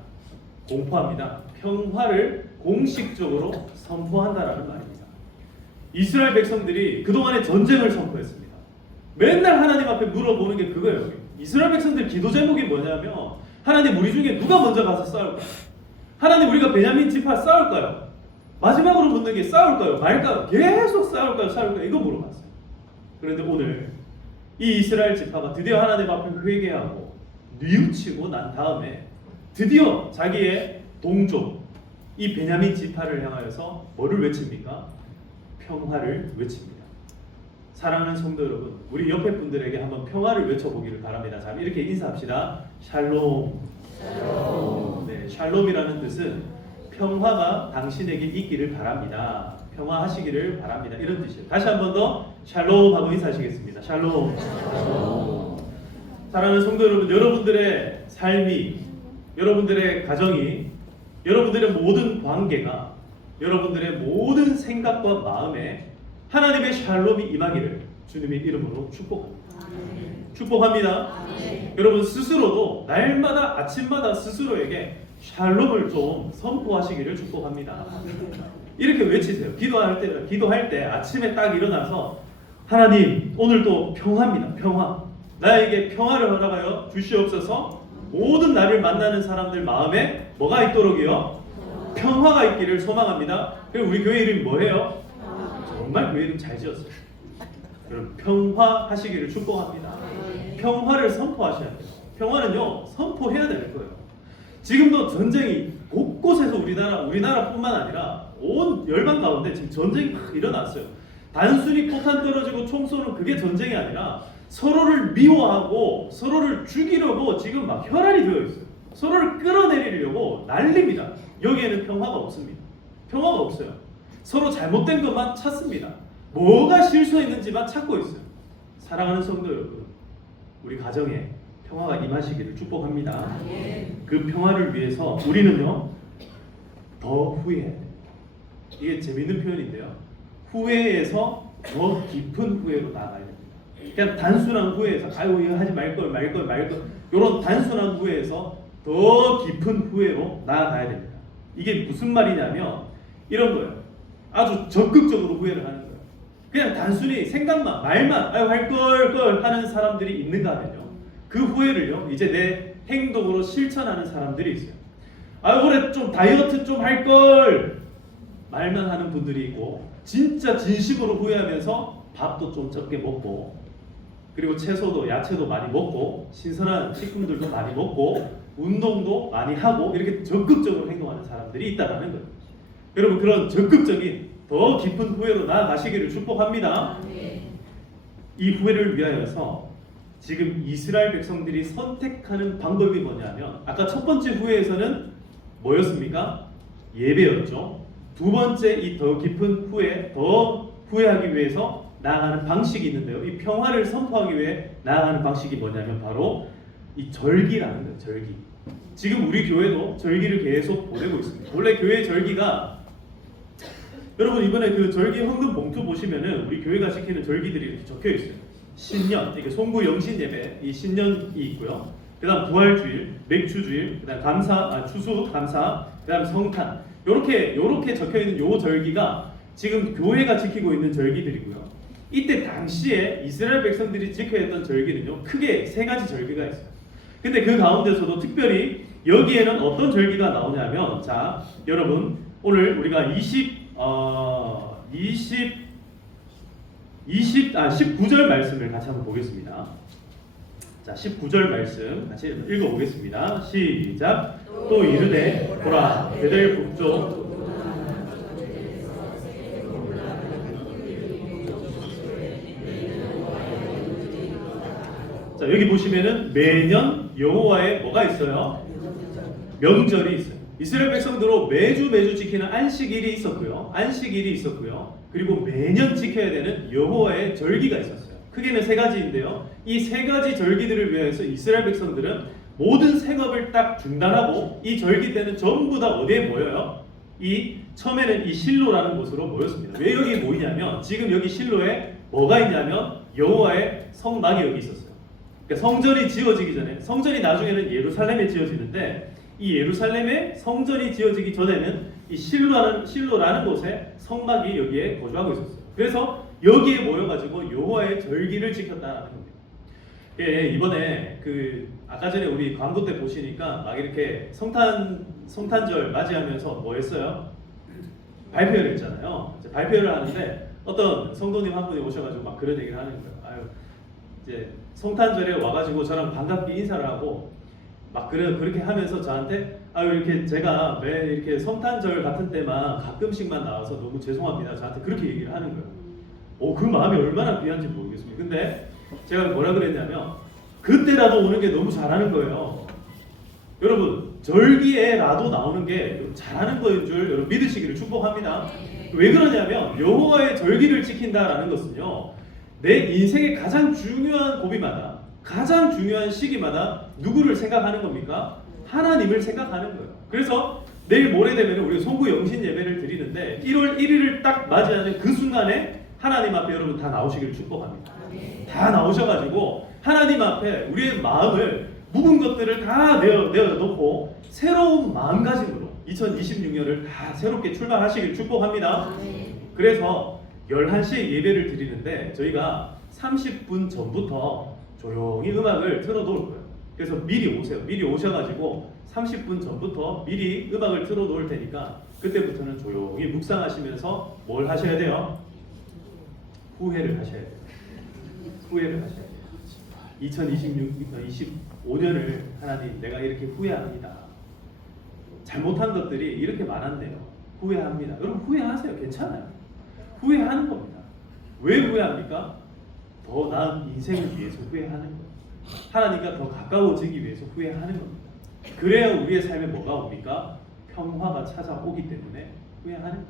공포합니다. 평화를 공식적으로 선포한다라는 말입니다. 이스라엘 백성들이 그동안에 전쟁을 선포했습니다. 맨날 하나님 앞에 물어보는 게 그거예요. 이스라엘 백성들 기도 제목이 뭐냐면, 하나님 우리 중에 누가 먼저 가서 싸울까요? 하나님 우리가 베냐민 지파 싸울까요? 마지막으로 묻는 게 싸울까요? 말까요? 계속 싸울까요? 이거 물어봤어요. 그런데 오늘 이 이스라엘 지파가 드디어 하나님 앞에 회개하고 뉘우치고 난 다음에 드디어 자기의 동족 이 베냐민 지파를 향하여서 뭐를 외칩니까? 평화를 외칩니다. 사랑하는 성도 여러분, 우리 옆에 분들에게 한번 평화를 외쳐보기를 바랍니다. 자, 이렇게 인사합시다. 샬롬. 샬롬. 네, 샬롬이라는 뜻은 평화가 당신에게 있기를 바랍니다. 평화하시기를 바랍니다. 이런 뜻이에요. 다시 한 번 더 샬롬 하고 인사하시겠습니다. 샬롬. 샬롬. 사랑하는 성도 여러분, 여러분들의 삶이, 여러분들의 가정이, 여러분들의 모든 관계가, 여러분들의 모든 생각과 마음에 하나님의 샬롬이 임하기를 주님의 이름으로 축복합니다. 축복합니다. 여러분 스스로도 날마다 아침마다 스스로에게 샬롬을 좀 선포하시기를 축복합니다. 이렇게 외치세요. 기도할 때 아침에 딱 일어나서 하나님 오늘도 평화입니다. 평화. 나에게 평화를 허락하여 주시옵소서. 모든 나를 만나는 사람들 마음에 뭐가 있도록이요? 평화가 있기를 소망합니다. 그리고 우리 교회 이름이 뭐예요? 정말 교회 이름 잘 지었어요. 여러분 평화하시기를 축복합니다. 평화를 선포하셔야 돼요. 평화는요 선포해야 될 거예요. 지금도 전쟁이 곳곳에서 우리나라뿐만 아니라 온 열방 가운데 지금 전쟁이 막 일어났어요. 단순히 포탄 떨어지고 총 쏘는 그게 전쟁이 아니라 서로를 미워하고 서로를 죽이려고 지금 막 혈안이 되어 있어요. 서로를 끌어내리려고 난립니다. 여기에는 평화가 없습니다. 평화가 없어요. 서로 잘못된 것만 찾습니다. 뭐가 실수했는지만 찾고 있어요. 사랑하는 성도 여러분, 우리 가정에 평화가 임하시기를 축복합니다. 그 평화를 위해서 우리는요 더 후회해야 됩니다. 이게 재밌는 표현인데요, 후회에서 더 깊은 후회로 나아가야 됩니다. 그냥 단순한 후회에서 아유 이거 하지 말걸 이런 단순한 후회에서 더 깊은 후회로 나아가야 됩니다. 이게 무슨 말이냐면 이런 거예요. 아주 적극적으로 후회를 하는 거예요. 그냥 단순히 생각만 말만 아유 할걸 하는 사람들이 있는가 하면요, 그 후회를요 이제 내 행동으로 실천하는 사람들이 있어요. 아유 올해 좀 다이어트 좀 할걸 말만 하는 분들이 있고, 진짜 진심으로 후회하면서 밥도 좀 적게 먹고, 그리고 채소도 야채도 많이 먹고, 신선한 식품들도 많이 먹고, 운동도 많이 하고, 이렇게 적극적으로 행동하는 사람들이 있다는 거예요. 여러분 그런 적극적인 더 깊은 후회로 나아가시기를 축복합니다. 이 후회를 위하여서 지금 이스라엘 백성들이 선택하는 방법이 뭐냐면, 아까 첫 번째 후회에서는 뭐였습니까? 예배였죠. 두 번째 이 더 깊은 후회, 더 후회하기 위해서 나아가는 방식이 있는데요, 이 평화를 선포하기 위해 나아가는 방식이 뭐냐면 바로 이 절기라는 거예요. 절기. 지금 우리 교회도 절기를 계속 보내고 있습니다. 원래 교회 절기가, 여러분 이번에 그 절기 헌금 봉투 보시면은 우리 교회가 지키는 절기들이 이렇게 적혀 있어요. 신년, 이게 송구 영신 예배, 이 신년이 있고요. 그다음 부활주일, 맥주주일, 그다음 추수 감사, 그다음 성탄, 요렇게 적혀 있는 요 절기가 지금 교회가 지키고 있는 절기들이고요. 이때 당시에 이스라엘 백성들이 지켜야 했던 절기는요 크게 세 가지 절기가 있어요. 근데 그 가운데서도 특별히 여기에는 어떤 절기가 나오냐면, 자 여러분 오늘 우리가 19절 말씀을 같이 한번 보겠습니다. 자 19절 말씀 같이 읽어보겠습니다. 시작. 또 이르되 보라 베델 북쪽 자, 여기 보시면은 매년 여호와의 뭐가 있어요? 명절이 있어요. 이스라엘 백성들로 매주 지키는 안식일이 있었고요. 안식일이 있었고요. 그리고 매년 지켜야 되는 여호와의 절기가 있었어요. 크게는 세 가지인데요. 이 세 가지 절기들을 위해서 이스라엘 백성들은 모든 생업을 딱 중단하고 이 절기 때는 전부 다 어디에 모여요? 처음에는 이 실로라는 곳으로 모였습니다. 왜 여기 모이냐면 지금 여기 실로에 뭐가 있냐면 여호와의 성막이 여기 있었어요. 그러니까 성전이 지어지기 전에, 성전이 나중에는 예루살렘에 지어지는데 이 예루살렘에 성전이 지어지기 전에는 이 실로라는 곳에 성막이 여기에 거주하고 있었어요. 그래서 여기에 모여가지고 여호와의 절기를 지켰다라는 겁니다. 예, 이번에 아까 전에 우리 광고 때 보시니까 막 이렇게 성탄절 맞이하면서 뭐 했어요? 발표를 했잖아요. 이제 발표를 하는데 어떤 성도님 한 분이 오셔가지고 막 그런 얘기를 하는 거예요. 아유, 이제 성탄절에 와가지고 저랑 반갑게 인사를 하고 막 그렇게 하면서 저한테 이렇게 제가 매 이렇게 성탄절 같은 때만 가끔씩만 나와서 너무 죄송합니다. 저한테 그렇게 얘기를 하는 거예요. 그 마음이 얼마나 귀한지 모르겠습니다. 근데 제가 뭐라 그랬냐면 그때라도 오는 게 너무 잘하는 거예요. 여러분 절기에라도 나오는 게 잘하는 거인 줄 여러분 믿으시기를 축복합니다. 왜 그러냐면 여호와의 절기를 지킨다라는 것은요, 내 인생의 가장 중요한 고비마다, 가장 중요한 시기마다 누구를 생각하는 겁니까? 하나님을 생각하는 거예요. 그래서 내일 모레 되면 우리가 송구 영신 예배를 드리는데 1월 1일을 딱 맞이하는 그 순간에 하나님 앞에 여러분 다 나오시기를 축복합니다. 다 나오셔가지고 하나님 앞에 우리의 마음을 묵은 것들을 다 내어놓고 새로운 마음가짐으로 2026년을 다 새롭게 출발하시길 축복합니다. 그래서 11시에 예배를 드리는데 저희가 30분 전부터 조용히 음악을 틀어놓을 거예요. 그래서 미리 오세요. 미리 오셔가지고 30분 전부터 미리 음악을 틀어놓을 테니까 그때부터는 조용히 묵상하시면서 뭘 하셔야 돼요? 후회를 하셔야 돼요. 후회를 하셔야 돼요. 2025년을 하나님 내가 이렇게 후회합니다. 잘못한 것들이 이렇게 많았네요. 후회합니다. 여러분 후회하세요. 괜찮아요. 후회하는 겁니다. 왜 후회합니까? 더 나은 인생을 위해서 후회하는 거예요. 하나님과 더 가까워지기 위해서 후회하는 겁니다. 그래야 우리의 삶에 뭐가 옵니까? 평화가 찾아오기 때문에 후회하는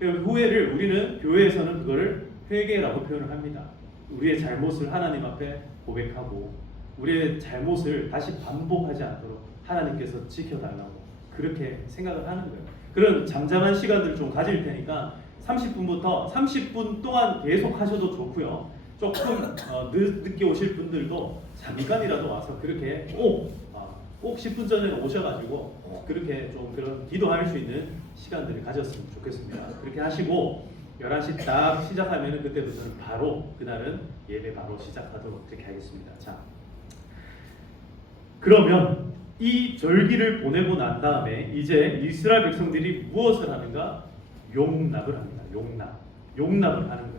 거예요. 후회를 우리는 교회에서는 그거를 회개라고 표현을 합니다. 우리의 잘못을 하나님 앞에 고백하고 우리의 잘못을 다시 반복하지 않도록 하나님께서 지켜달라고 그렇게 생각을 하는 거예요. 그런 잠잠한 시간들을 좀 가질 테니까 30분 동안 계속 하셔도 좋고요. 조금 늦게 오실 분들도 잠깐이라도 와서 그렇게 꼭 10분 전에 오셔가지고 그렇게 좀 그런 기도할 수 있는 시간들을 가졌으면 좋겠습니다. 그렇게 하시고 11시 딱 시작하면 그때부터는 바로 그날은 예배 바로 시작하도록 그렇게 하겠습니다. 자, 그러면 이 절기를 보내고 난 다음에 이제 이스라엘 백성들이 무엇을 하는가? 용납을 합니다. 용납을 하는 거예요.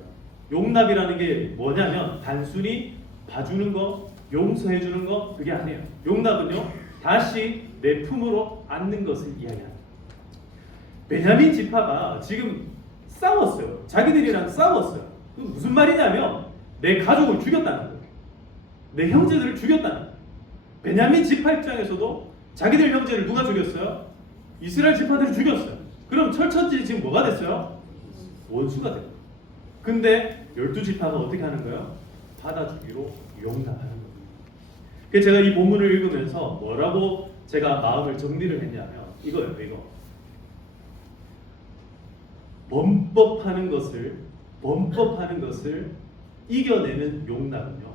용납이라는 게 뭐냐면 단순히 봐주는 거, 용서해주는 거 그게 아니에요. 용납은요 다시 내 품으로 안는 것을 이야기합니다. 베냐민 지파가 지금 싸웠어요. 자기들이랑 싸웠어요. 무슨 말이냐면 내 가족을 죽였다는 거예요. 내 형제들을 죽였다는 거예요. 베냐민 지파 입장에서도 자기들 형제를 누가 죽였어요? 이스라엘 지파들이 죽였어요. 그럼 철천지 지금 뭐가 됐어요? 원수가 됐어요. 근데 12지파가 어떻게 하는 거예요? 받아주기로 용납하는 겁니다. 그래서 제가 이 본문을 읽으면서 뭐라고 제가 마음을 정리를 했냐면 이거예요. 이거. 범법하는 것을 이겨내는 용납은요.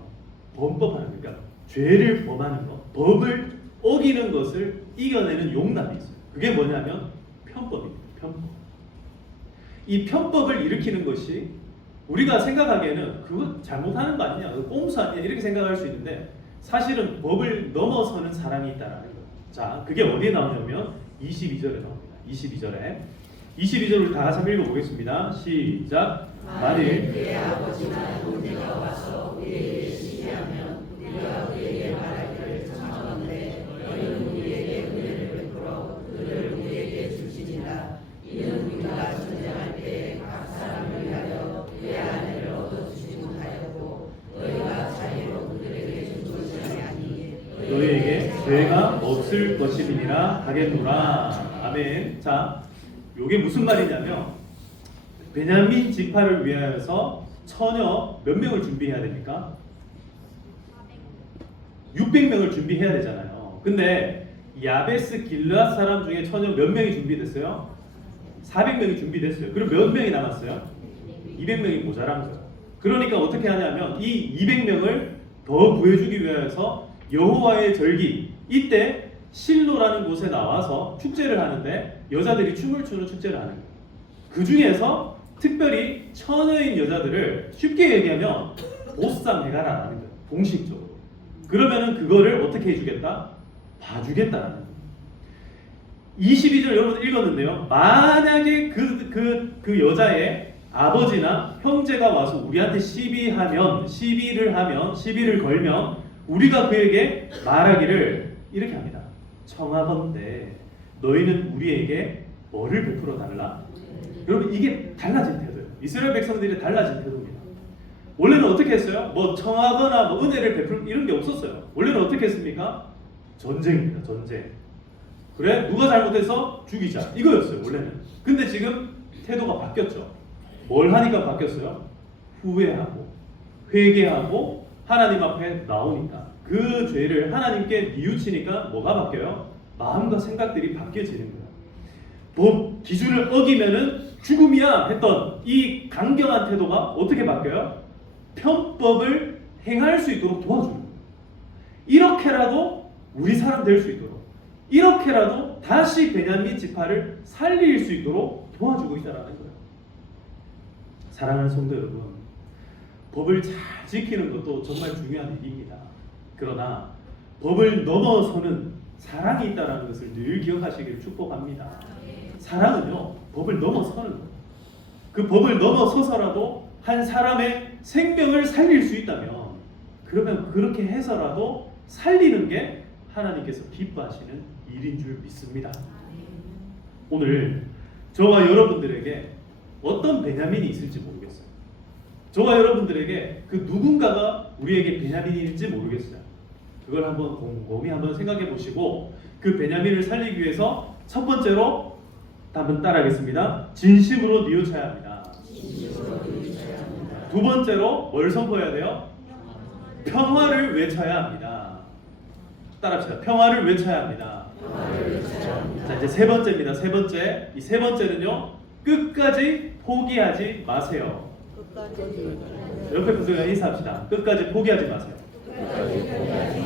범법하는 그러니까 죄를 범하는 것, 법을 어기는 것을 이겨내는 용납이 있어요. 그게 뭐냐면 편법입니다. 편법. 이 편법을 일으키는 것이 우리가 생각하기에는 그거 잘못하는 거 아니냐, 꼼수 아니냐 이렇게 생각할 수 있는데 사실은 법을 넘어서는 사랑이 있다라는 거예요. 자, 그게 어디에 나오냐면 22절에 나옵니다. 22절을 다 같이 한번 읽어보겠습니다. 시작. 만일 그의 아버지나 형제가 와서 우리에게 시기하면 우리가 그에게 말하기를 청하건대 너희는 우리에게 은혜를 베풀어 그를 우리에게 주시니라. 이는 우리가 전쟁할 때 각 사람을 위하여 그의 아내를 얻어주지 못하였고 너희가 자유로 그들에게 준 너희에게 죄가 없을 것임이니라 하겠노라. 아멘. 자, 요게 무슨 말이냐면 베냐민 지파를 위하여서 처녀 몇 명을 준비해야 됩니까? 600명을 준비해야 되잖아요. 근데 야베스 길르앗 사람 중에 처녀 몇 명이 준비됐어요? 400명이 준비됐어요. 그럼 몇 명이 남았어요? 200명이 모자란 거예요. 그러니까 어떻게 하냐면 이 200명을 더 구해주기 위해서 여호와의 절기, 이때 실로라는 곳에 나와서 축제를 하는데 여자들이 춤을 추는 축제를 하는 거예요. 그 중에서 특별히 처녀인 여자들을 쉽게 얘기하면 보쌈해가라는 거예요. 공식적으로. 그러면은 그거를 어떻게 해주겠다? 봐주겠다라는 거예요. 22절 여러분 읽었는데요. 만약에 그 여자의 아버지나 형제가 와서 우리한테 시비를 걸면 우리가 그에게 말하기를 이렇게 합니다. 청하건대 너희는 우리에게 뭐를 베풀어 달라? 여러분 이게 달라진 태도예요. 이스라엘 백성들이 달라진 태도입니다. 원래는 어떻게 했어요? 뭐 청하거나 뭐 은혜를 베풀 이런 게 없었어요. 원래는 어떻게 했습니까? 전쟁입니다. 전쟁. 그래? 누가 잘못해서 죽이자. 이거였어요. 원래는. 근데 지금 태도가 바뀌었죠. 뭘 하니까 바뀌었어요? 후회하고 회개하고 하나님 앞에 나오니까 그 죄를 하나님께 뉘우치니까 뭐가 바뀌어요? 마음과 생각들이 바뀌어지는 거예요. 법 기준을 어기면은 죽음이야 했던 이 강경한 태도가 어떻게 바뀌어요? 편법을 행할 수 있도록 도와주는 거예요. 이렇게라도 우리 사람 될 수 있도록, 이렇게라도 다시 베냐민 지파를 살릴 수 있도록 도와주고 있다라는 거예요. 사랑하는 성도 여러분, 법을 잘 지키는 것도 정말 중요한 일입니다. 그러나 법을 넘어서는 사랑이 있다는 것을 늘 기억하시길 축복합니다. 사랑은요, 법을 넘어서는 거예요. 그 법을 넘어서서라도 한 사람의 생명을 살릴 수 있다면, 그러면 그렇게 해서라도 살리는 게 하나님께서 기뻐하시는 일인 줄 믿습니다. 오늘 저와 여러분들에게 어떤 베냐민이 있을지 모르겠어요. 저와 여러분들에게 그 누군가가 우리에게 베냐민인지 모르겠어요. 그걸 한번 곰곰이 한번 생각해 보시고 그 베냐민을 살리기 위해서 첫 번째로 한번 따라하겠습니다. 진심으로 뉘우쳐야 합니다. 두 번째로 뭘 선포해야 돼요? 평화를 외쳐야 합니다. 따라합시다. 평화를 외쳐야 합니다. 자, 이제 세 번째입니다. 세 번째. 이 세 번째는요. 끝까지 포기하지 마세요. 옆에 분들과 인사합시다. 끝까지 포기하지 마세요. 네,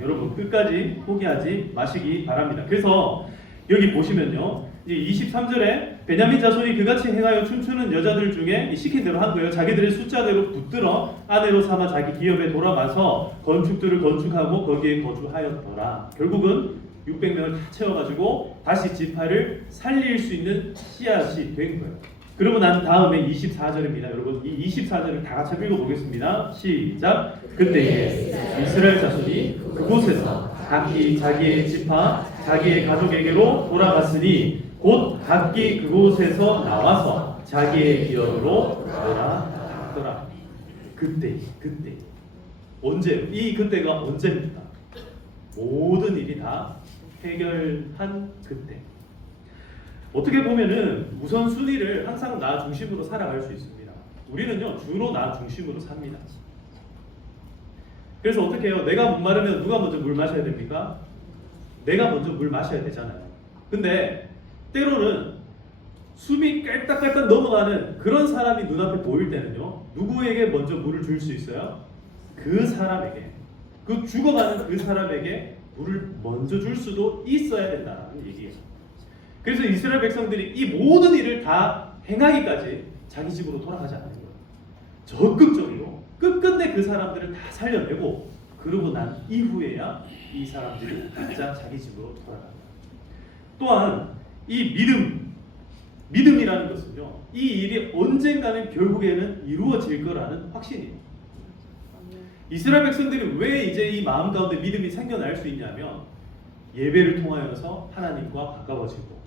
여러분 끝까지 포기하지 마시기 바랍니다. 그래서 여기 보시면요. 23절에 베냐민 자손이 그같이 행하여 춤추는 여자들 중에 시킨 대로 한 거예요. 자기들의 숫자대로 붙들어 아내로 삼아 자기 기업에 돌아가서 건축들을 건축하고 거기에 거주하였더라. 결국은 600명을 다 채워가지고 다시 지파를 살릴 수 있는 씨앗이 된 거예요. 그러고 난 다음에 24절입니다. 여러분 이 24절을 다 같이 읽어보겠습니다. 시작. 그때에 이스라엘 자손이 그곳에서 각기 자기의 지파 자기의 가족에게로 돌아갔으니 곧 각기 그곳에서 나와서 자기의 기업으로 돌아갔더라. 그때 언제? 이 그때가 언제입니까? 모든 일이 다 해결한 그때. 어떻게 보면은 우선순위를 항상 나 중심으로 살아갈 수 있습니다. 우리는요 주로 나 중심으로 삽니다. 그래서 어떻게 해요? 내가 목마르면 누가 먼저 물 마셔야 됩니까? 내가 먼저 물 마셔야 되잖아요. 근데 때로는 숨이 깔딱깔딱 넘어가는 그런 사람이 눈앞에 보일 때는요 누구에게 먼저 물을 줄 수 있어요? 그 사람에게, 그 죽어가는 그 사람에게 물을 먼저 줄 수도 있어야 된다는 얘기예요. 그래서 이스라엘 백성들이 이 모든 일을 다 행하기까지 자기 집으로 돌아가지 않는 거예요. 적극적으로 끝끝내 그 사람들을 다 살려내고 그러고 난 이후에야 이 사람들이 각자 자기 집으로 돌아갑니다. 또한 이 믿음이라는 것은요 이 일이 언젠가는 결국에는 이루어질 거라는 확신이에요. 이스라엘 백성들이 왜 이제 이 마음 가운데 믿음이 생겨날 수 있냐면 예배를 통하여서 하나님과 가까워지고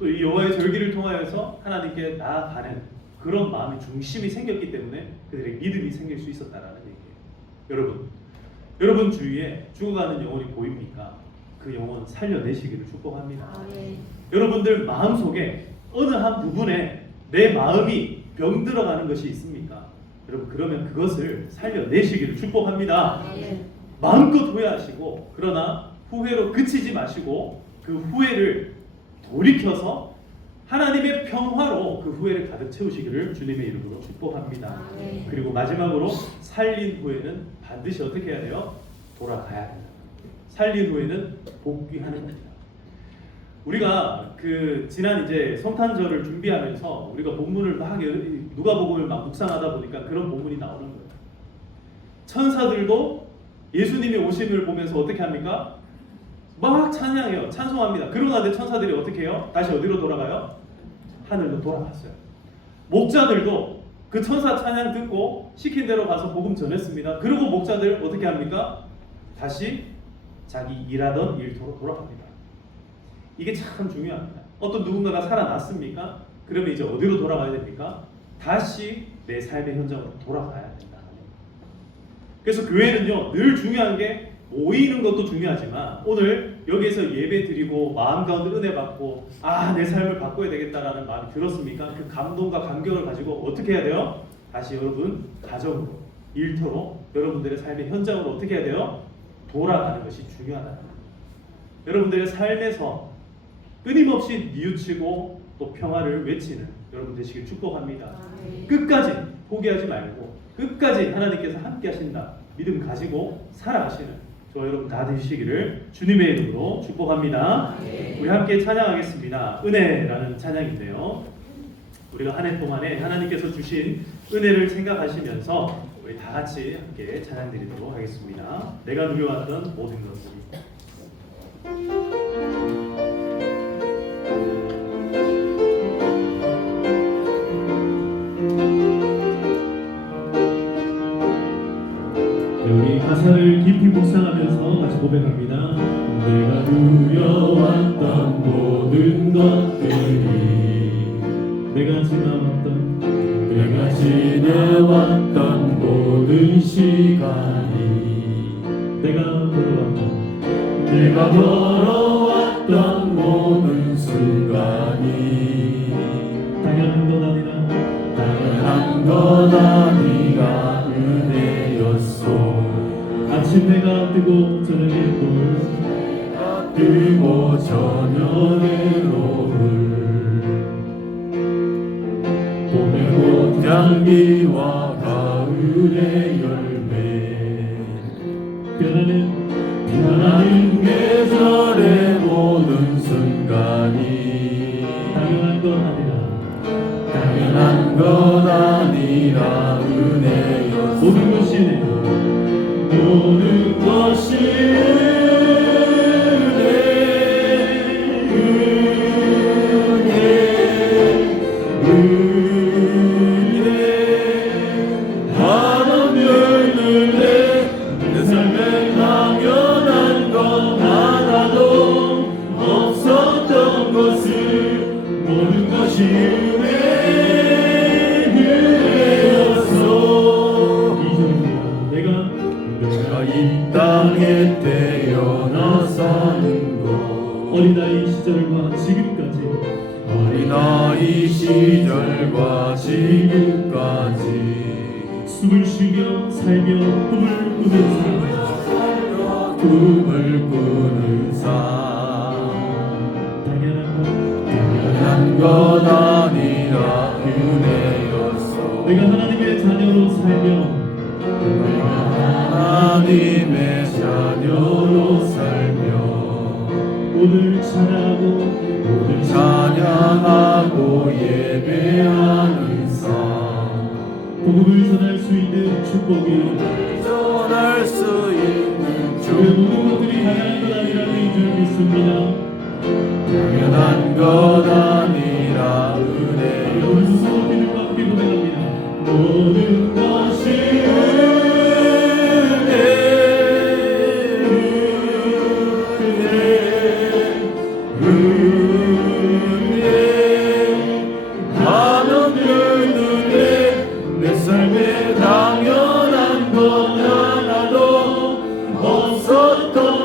또 이 여호와의 절기를 통하여서 하나님께 나아가는 그런 마음의 중심이 생겼기 때문에 그들의 믿음이 생길 수 있었다라는 얘기예요. 여러분 여러분 주위에 죽어가는 영혼이 보입니까? 그 영혼 살려내시기를 축복합니다. 여러분들 마음속에 어느 한 부분에 내 마음이 병들어가는 것이 있습니까? 여러분 그러면 그것을 살려내시기를 축복합니다. 마음껏 후회하시고 그러나 후회로 그치지 마시고 그 후회를 돌이켜서 하나님의 평화로 그 후회를 가득 채우시기를 주님의 이름으로 축복합니다. 그리고 마지막으로 살린 후에는 반드시 어떻게 해야 돼요? 돌아가야 된다. 살린 후에는 복귀하는 겁니다. 우리가 그 지난 이제 성탄절을 준비하면서 우리가 본문을 막 누가복음을 막 묵상하다 보니까 그런 본문이 나오는 거예요. 천사들도 예수님의 오심을 보면서 어떻게 합니까? 막 찬양해요. 찬송합니다. 그러나 천사들이 어떻게 해요? 다시 어디로 돌아가요? 하늘로 돌아갔어요. 목자들도 그 천사 찬양 듣고 시킨 대로 가서 복음 전했습니다. 그리고 목자들 어떻게 합니까? 다시 자기 일하던 일터로 돌아갑니다. 이게 참 중요합니다. 어떤 누군가가 살아났습니까? 그러면 이제 어디로 돌아가야 됩니까? 다시 내 삶의 현장으로 돌아가야 된다. 그래서 교회는요 늘 중요한 게 모이는 것도 중요하지만 오늘 여기에서 예배 드리고 마음 가운데 은혜 받고 내 삶을 바꿔야 되겠다라는 마음이 들었습니까? 그 감동과 감격을 가지고 어떻게 해야 돼요? 다시 여러분 가정으로 일터로 여러분들의 삶의 현장으로 어떻게 해야 돼요? 돌아가는 것이 중요하다. 여러분들의 삶에서 끊임없이 뉘우치고 또 평화를 외치는 여러분 되시길 축복합니다. 끝까지 포기하지 말고 끝까지 하나님께서 함께 하신다 믿음 가지고 살아가시는 저와 여러분 다 되시기를 주님의 이름으로 축복합니다. 우리 함께 찬양하겠습니다. 은혜라는 찬양인데요, 우리가 한 해 동안에 하나님께서 주신 은혜를 생각하시면서 우리 다 같이 함께 찬양 드리도록 하겠습니다. 내가 누려왔던 모든 것들이. 여기 가사를 깊이 묵상하면서 같이 고백합니다. 내가 누려왔던 모든 것들이 내가 지내왔던 모든 시간이 내가 걸어왔던 모든 순간이 당연한 것 아니라 은혜였소. 아침 해가 뜨고 저녁에 노을 봄의 꽃향기와 가을의 열매 변하는 계절의 모든 순간이 당연한 것 아니라 은혜였소. 모든 것이 이 땅에 태어나 사는 것 어린아이 시절과 지금까지 숨을 쉬며 살며 꿈을 꾸는 삶 당연한 것 아니라 은혜였소. 내가 하나님의 자녀로 살며 오늘 찬양하고 예배하는 삶 복음을 전할 수 있는 축복이 그 모든 것들이 당연한 것 아니라는 줄 믿습니다. 당연한 것 아니라 은혜. 오늘 스스로 믿음과 함께 고백합니다. 모든 것이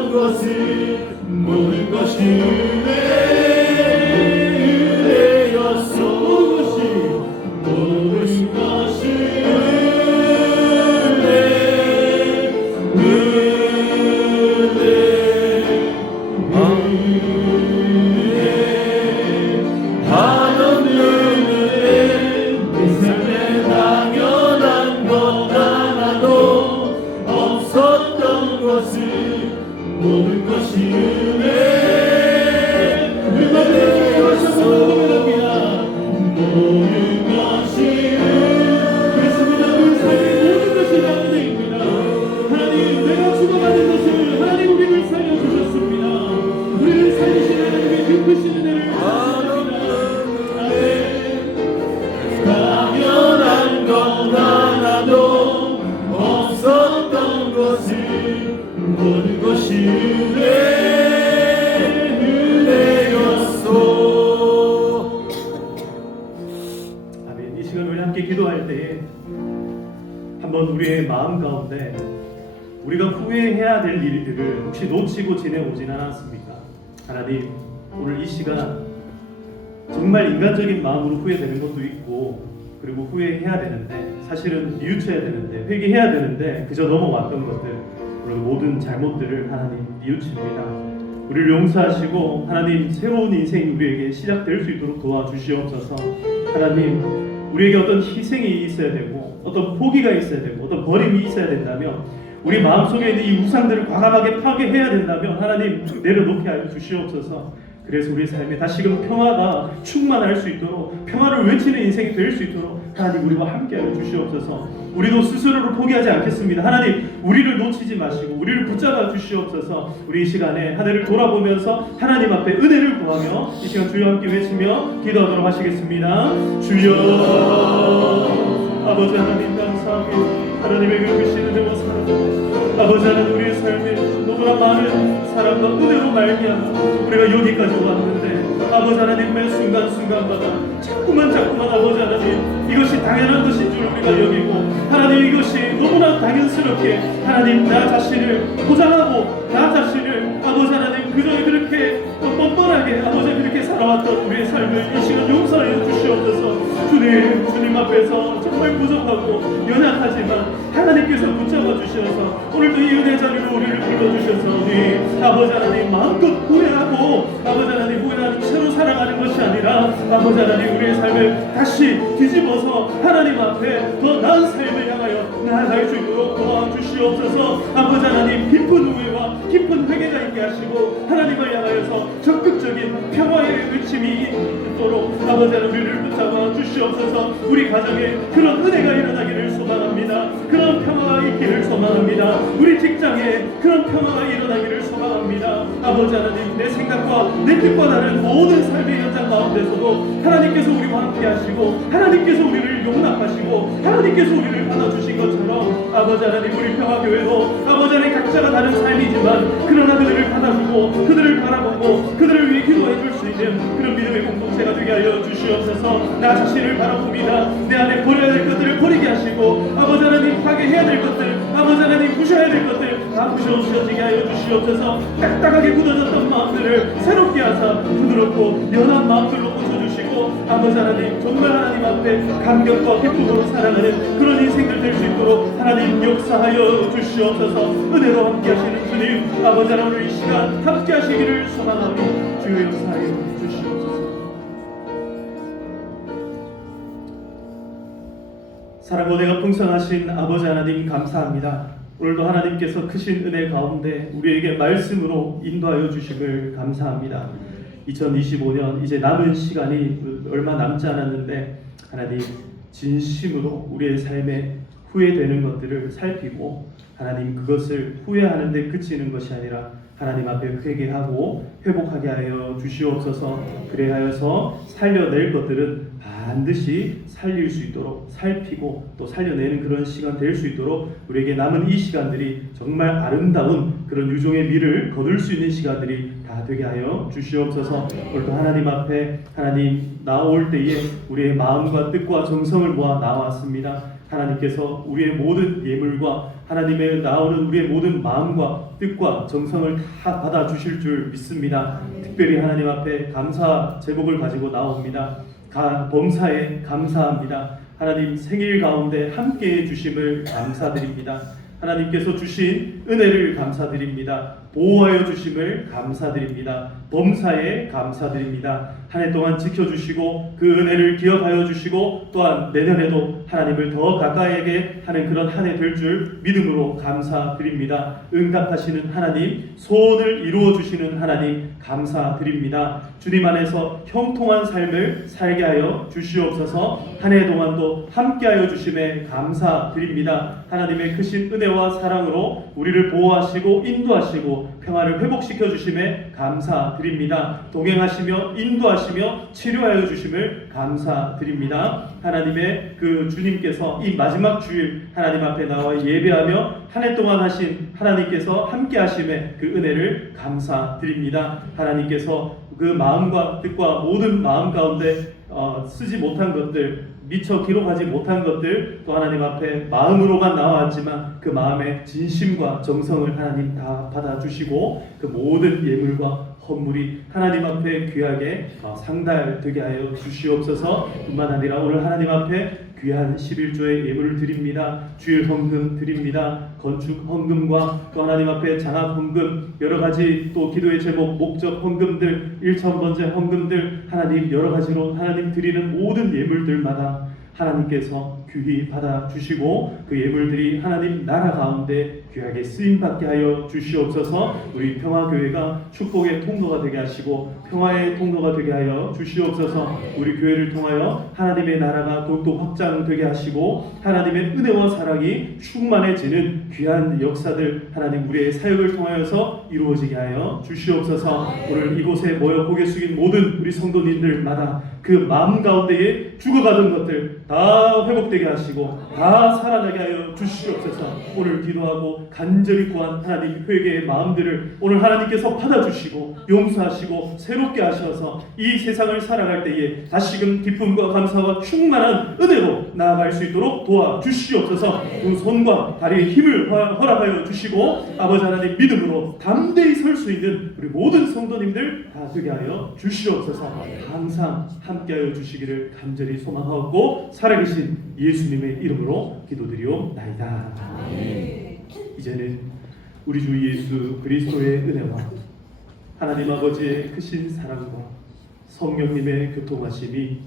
없었던 것을 모든 것이 은혜였어. 모든 것이 한없는 은혜. 내 삶에 당연한 것 하나도 없었던 것을 모든 것이 은혜였어. 모든 것이 그렇습니다. 우리 삶의 모든 것이 다 은혜입니다. 하나님, 내가 죽어가는 것을 하나님 우리를 살려주셨습니다. 우리를 살리신 하나님의 그 크신 은혜를 당연한 것 하나도 없었던 것을 모든 것이 은혜였소. 아멘. 이 시간 우리 함께 기도할 때에 한번 우리의 마음 가운데 우리가 후회해야 될 일들을 혹시 놓치고 지내오진 않았습니까? 하나님, 오늘 이 시간 정말 인간적인 마음으로 후회되는 것도 있고, 그리고 후회해야 되는데 사실은 뉘우쳐야 되는데 회개해야 되는데 그저 넘어왔던 것들, 그리고 모든 잘못들을 하나님 뉘우칩니다. 우리를 용서하시고 하나님 새로운 인생이 우리에게 시작될 수 있도록 도와주시옵소서. 하나님, 우리에게 어떤 희생이 있어야 되고 어떤 포기가 있어야 되고 어떤 버림이 있어야 된다면, 우리 마음속에 있는 이 우상들을 과감하게 파괴해야 된다면 하나님 내려놓게 하여 주시옵소서. 그래서 우리 삶에 다시금 평화가 충만할 수 있도록, 평화를 외치는 인생이 될 수 있도록 하나님 우리와 함께하여 주시옵소서. 우리도 스스로를 포기하지 않겠습니다. 하나님, 우리를 놓치지 마시고 우리를 붙잡아 주시옵소서. 우리 이 시간에 하늘을 돌아보면서 하나님 앞에 은혜를 구하며 이 시간 주여 함께 외치며 기도하도록 하시겠습니다. 주여, 아버지 하나님 감사합니다. 하나님의 그 크신 은혜와 사랑, 아버지 하나님 우리의 삶에 너무나 많은 사랑과 은혜로 말미암아 우리가 여기까지 왔는데, 아버지 하나님 매 순간순간마다 자꾸만 아버지 하나님 이것이 당연한 것인 줄 우리가 여기고, 하나님 이것이 너무나 당연스럽게 하나님 나 자신을 포장하고 나 자신을 아버지 하나님 그저 그렇게 뻔뻔하게 아버지 그렇게 살아왔던 우리의 삶을 이 시간 용서해 주시옵소서. 주님 앞에서 정말 부족하고 연약하지만 하나님께서 붙잡아 주셔서 오늘도 이 은혜 자리로 우리를 불러주셔서 우리 아버지 하나님 마음껏 후회하고 아버지 하나님 후회하는 채로 살아가는 것이 아니라 아버지 하나님 우리의 삶을 다시 뒤집어서 하나님 앞에 더 나은 삶을 향하여 나아갈 수 있도록 도와주시옵소서. 아버지 하나님 깊은 후회와 깊은 회개가 있게 하시고 하나님을 향하여서 적극적인 평화의 외침이 있도록 아버지 하나님 우리를 붙잡아 주시옵소서. 우리 가정에 그런 은혜가 일어나기를 소망합니다. 그런 평화가 있기를 소망합니다. 우리 직장에 그런 평화가 일어나기를 소망합니다. 아버지 하나님 내 생각과 내 뜻과 다른 모든 삶의 현장 가운데서도 하나님께서 우리와 함께 하시고 하나님께서 우리를 용납하시고 하나님께서 우리를 받아주신 것처럼 아버지 하나님 우리 평화교회도 아버지 하나님 각자가 다른 삶이지만 그러나 그들을 받아주고 그들을 바라보고 그들을 위해 기도해 줄 수 있는 그런 믿음의 공동체가 되게 하여 주시옵소서. 나 자신을 바라봅니다. 내 안에 버려야 될 것들을 버리게 하시고 아버지 하나님 파괴해야 될 것들 아버지 하나님 부셔야 될 것들 다 부셔지게 하여 주시옵소서. 딱딱하게 굳어졌던 마음들을 새롭게 하사 부드럽고 연한 마음들로 고쳐주시고 아버지 하나님 정말 하나님 앞에 감격과 기쁨으로 살아가는 그런 인생들 될 수 있도록 하나님 역사하여 주시옵소서. 은혜로 함께 하시는 주님 아버지 하나님 이 시간 함께 하시기를 소망하며 주의 역사하여 주시옵소서. 사랑과 은혜가 풍성하신 아버지 하나님 감사합니다. 오늘도 하나님께서 크신 은혜 가운데 우리에게 말씀으로 인도하여 주심을 감사합니다. 2025년 이제 남은 시간이 얼마 남지 않았는데 하나님 진심으로 우리의 삶에 후회되는 것들을 살피고 하나님 그것을 후회하는 데 그치는 것이 아니라 하나님 앞에 회개하고 회복하게 하여 주시옵소서. 그래하여서 살려낼 것들은 반드시 살릴 수 있도록 살피고 또 살려내는 그런 시간 될 수 있도록 우리에게 남은 이 시간들이 정말 아름다운 그런 유종의 미를 거둘 수 있는 시간들이 다 되게 하여 주시옵소서. 오늘도 하나님 앞에 하나님 나올 때에 우리의 마음과 뜻과 정성을 모아 나왔습니다. 하나님께서 우리의 모든 예물과 하나님의 나오는 우리의 모든 마음과 뜻과 정성을 다 받아주실 줄 믿습니다. 특별히 하나님 앞에 감사 제목을 가지고 나옵니다. 범사에 감사합니다. 하나님 생일 가운데 함께해 주심을 감사드립니다. 하나님께서 주신 은혜를 감사드립니다. 보호하여 주심을 감사드립니다. 범사에 감사드립니다. 한 해 동안 지켜주시고 그 은혜를 기억하여 주시고 또한 내년에도 하나님을 더 가까이에게 하는 그런 한 해 될 줄 믿음으로 감사드립니다. 응답하시는 하나님, 소원을 이루어 주시는 하나님 감사드립니다. 주님 안에서 형통한 삶을 살게 하여 주시옵소서. 한 해 동안도 함께하여 주심에 감사드립니다. 하나님의 크신 은혜와 사랑으로 우리를 보호하시고 인도하시고 평화를 회복시켜 주심에 감사드립니다. 동행하시며 인도하시며 치료하여 주심을 감사드립니다. 하나님의 그 주님께서 이 마지막 주일 하나님 앞에 나와 예배하며 한 해 동안 하신 하나님께서 함께 하심에 그 은혜를 감사드립니다. 하나님께서 그 마음과 뜻과 모든 마음 가운데 쓰지 못한 것들, 미처 기록하지 못한 것들 또 하나님 앞에 마음으로만 나왔지만 그 마음의 진심과 정성을 하나님 다 받아주시고 그 모든 예물과 헌물이 하나님 앞에 귀하게 상달되게 하여 주시옵소서. 뿐만 아니라 오늘 하나님 앞에 귀한 11조의 예물을 드립니다. 주일 헌금 드립니다. 건축 헌금과 또 하나님 앞에 장학 헌금, 여러 가지 또 기도의 제목, 목적 헌금들, 1,000번째 헌금들, 하나님 여러 가지로 하나님 드리는 모든 예물들마다 하나님께서 귀히 받아주시고 그 예물들이 하나님 나라 가운데 귀하게 쓰임받게 하여 주시옵소서. 우리 평화교회가 축복의 통로가 되게 하시고 평화의 통로가 되게 하여 주시옵소서. 우리 교회를 통하여 하나님의 나라가 더욱더 확장되게 하시고 하나님의 은혜와 사랑이 충만해지는 귀한 역사들 하나님 우리의 사역을 통하여서 이루어지게 하여 주시옵소서. 오늘 이곳에 모여 고개 숙인 모든 우리 성도님들마다 그 마음 가운데에 죽어가던 것들 다 회복되게 하시고 다 살아나게 하여 주시옵소서. 오늘 기도하고 간절히 구한 하나님 회개의 마음들을 오늘 하나님께서 받아주시고 용서하시고 새롭게 하셔서 이 세상을 살아갈 때에 다시금 기쁨과 감사와 충만한 은혜로 나아갈 수 있도록 도와주시옵소서. 두 손과 다리에 힘을 허락하여 주시고 아버지 하나님 믿음으로 담대히 설 수 있는 우리 모든 성도님들 다 되게 하여 주시옵소서. 항상 함께하여 주시기를 간절히 소망하고 살아계신 예수님의 이름으로 기도드리옵나이다. 이제는 우리 주 예수 그리스도의 은혜와 하나님 아버지의 크신 사랑과 성령님의 교통하심이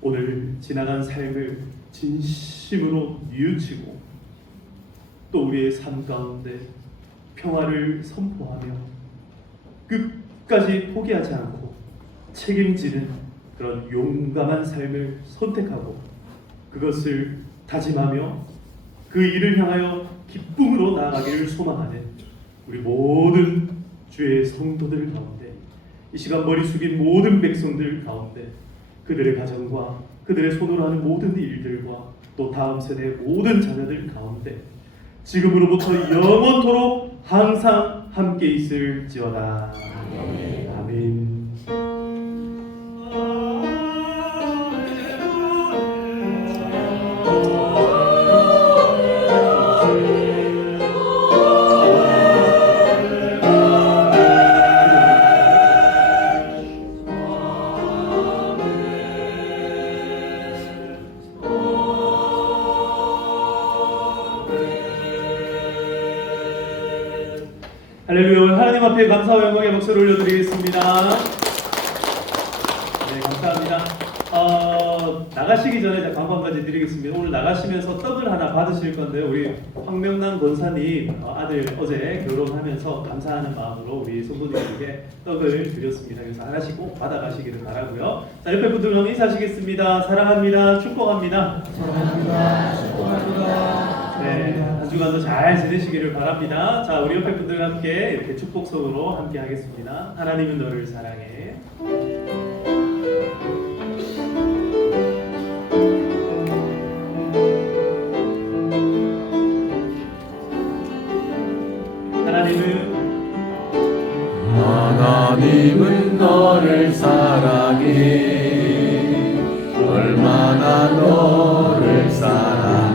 오늘 지나간 삶을 진심으로 뉘우치고 또 우리의 삶 가운데 평화를 선포하며 끝까지 포기하지 않고 책임지는 그런 용감한 삶을 선택하고 그것을 다짐하며 그 일을 향하여 기쁨으로 나아가기를 소망하는 우리 모든 주의 성도들 가운데 이 시간 머리 숙인 모든 백성들 가운데 그들의 가정과 그들의 손으로 하는 모든 일들과 또 다음 세대의 모든 자녀들 가운데 지금으로부터 영원토록 항상 함께 있을지어다. 아멘. 할렐루야. 하나님 앞에 감사와 영광의 목소리를 올려드리겠습니다. 네, 감사합니다. 나가시기 전에 제가 광고 한 가지 드리겠습니다. 오늘 나가시면서 떡을 하나 받으실 건데요. 우리 황명남 권사님 아들 어제 결혼하면서 감사하는 마음으로 우리 성도님에게 떡을 드렸습니다. 그래서 하나씩 꼭 받아가시기를 바라고요. 자, 옆에 분들과 인사하시겠습니다. 사랑합니다. 축복합니다. 사랑합니다. 축복합니다. 네, 한 주간도 잘 지내시기를 바랍니다. 자, 우리 옆에 분들과 함께 이렇게 축복성으로 함께 하겠습니다. 하나님은 너를 사랑해. 하나님은 너를 사랑해. 얼마나 너를 사랑하시는지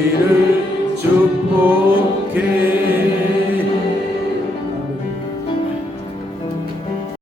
우리를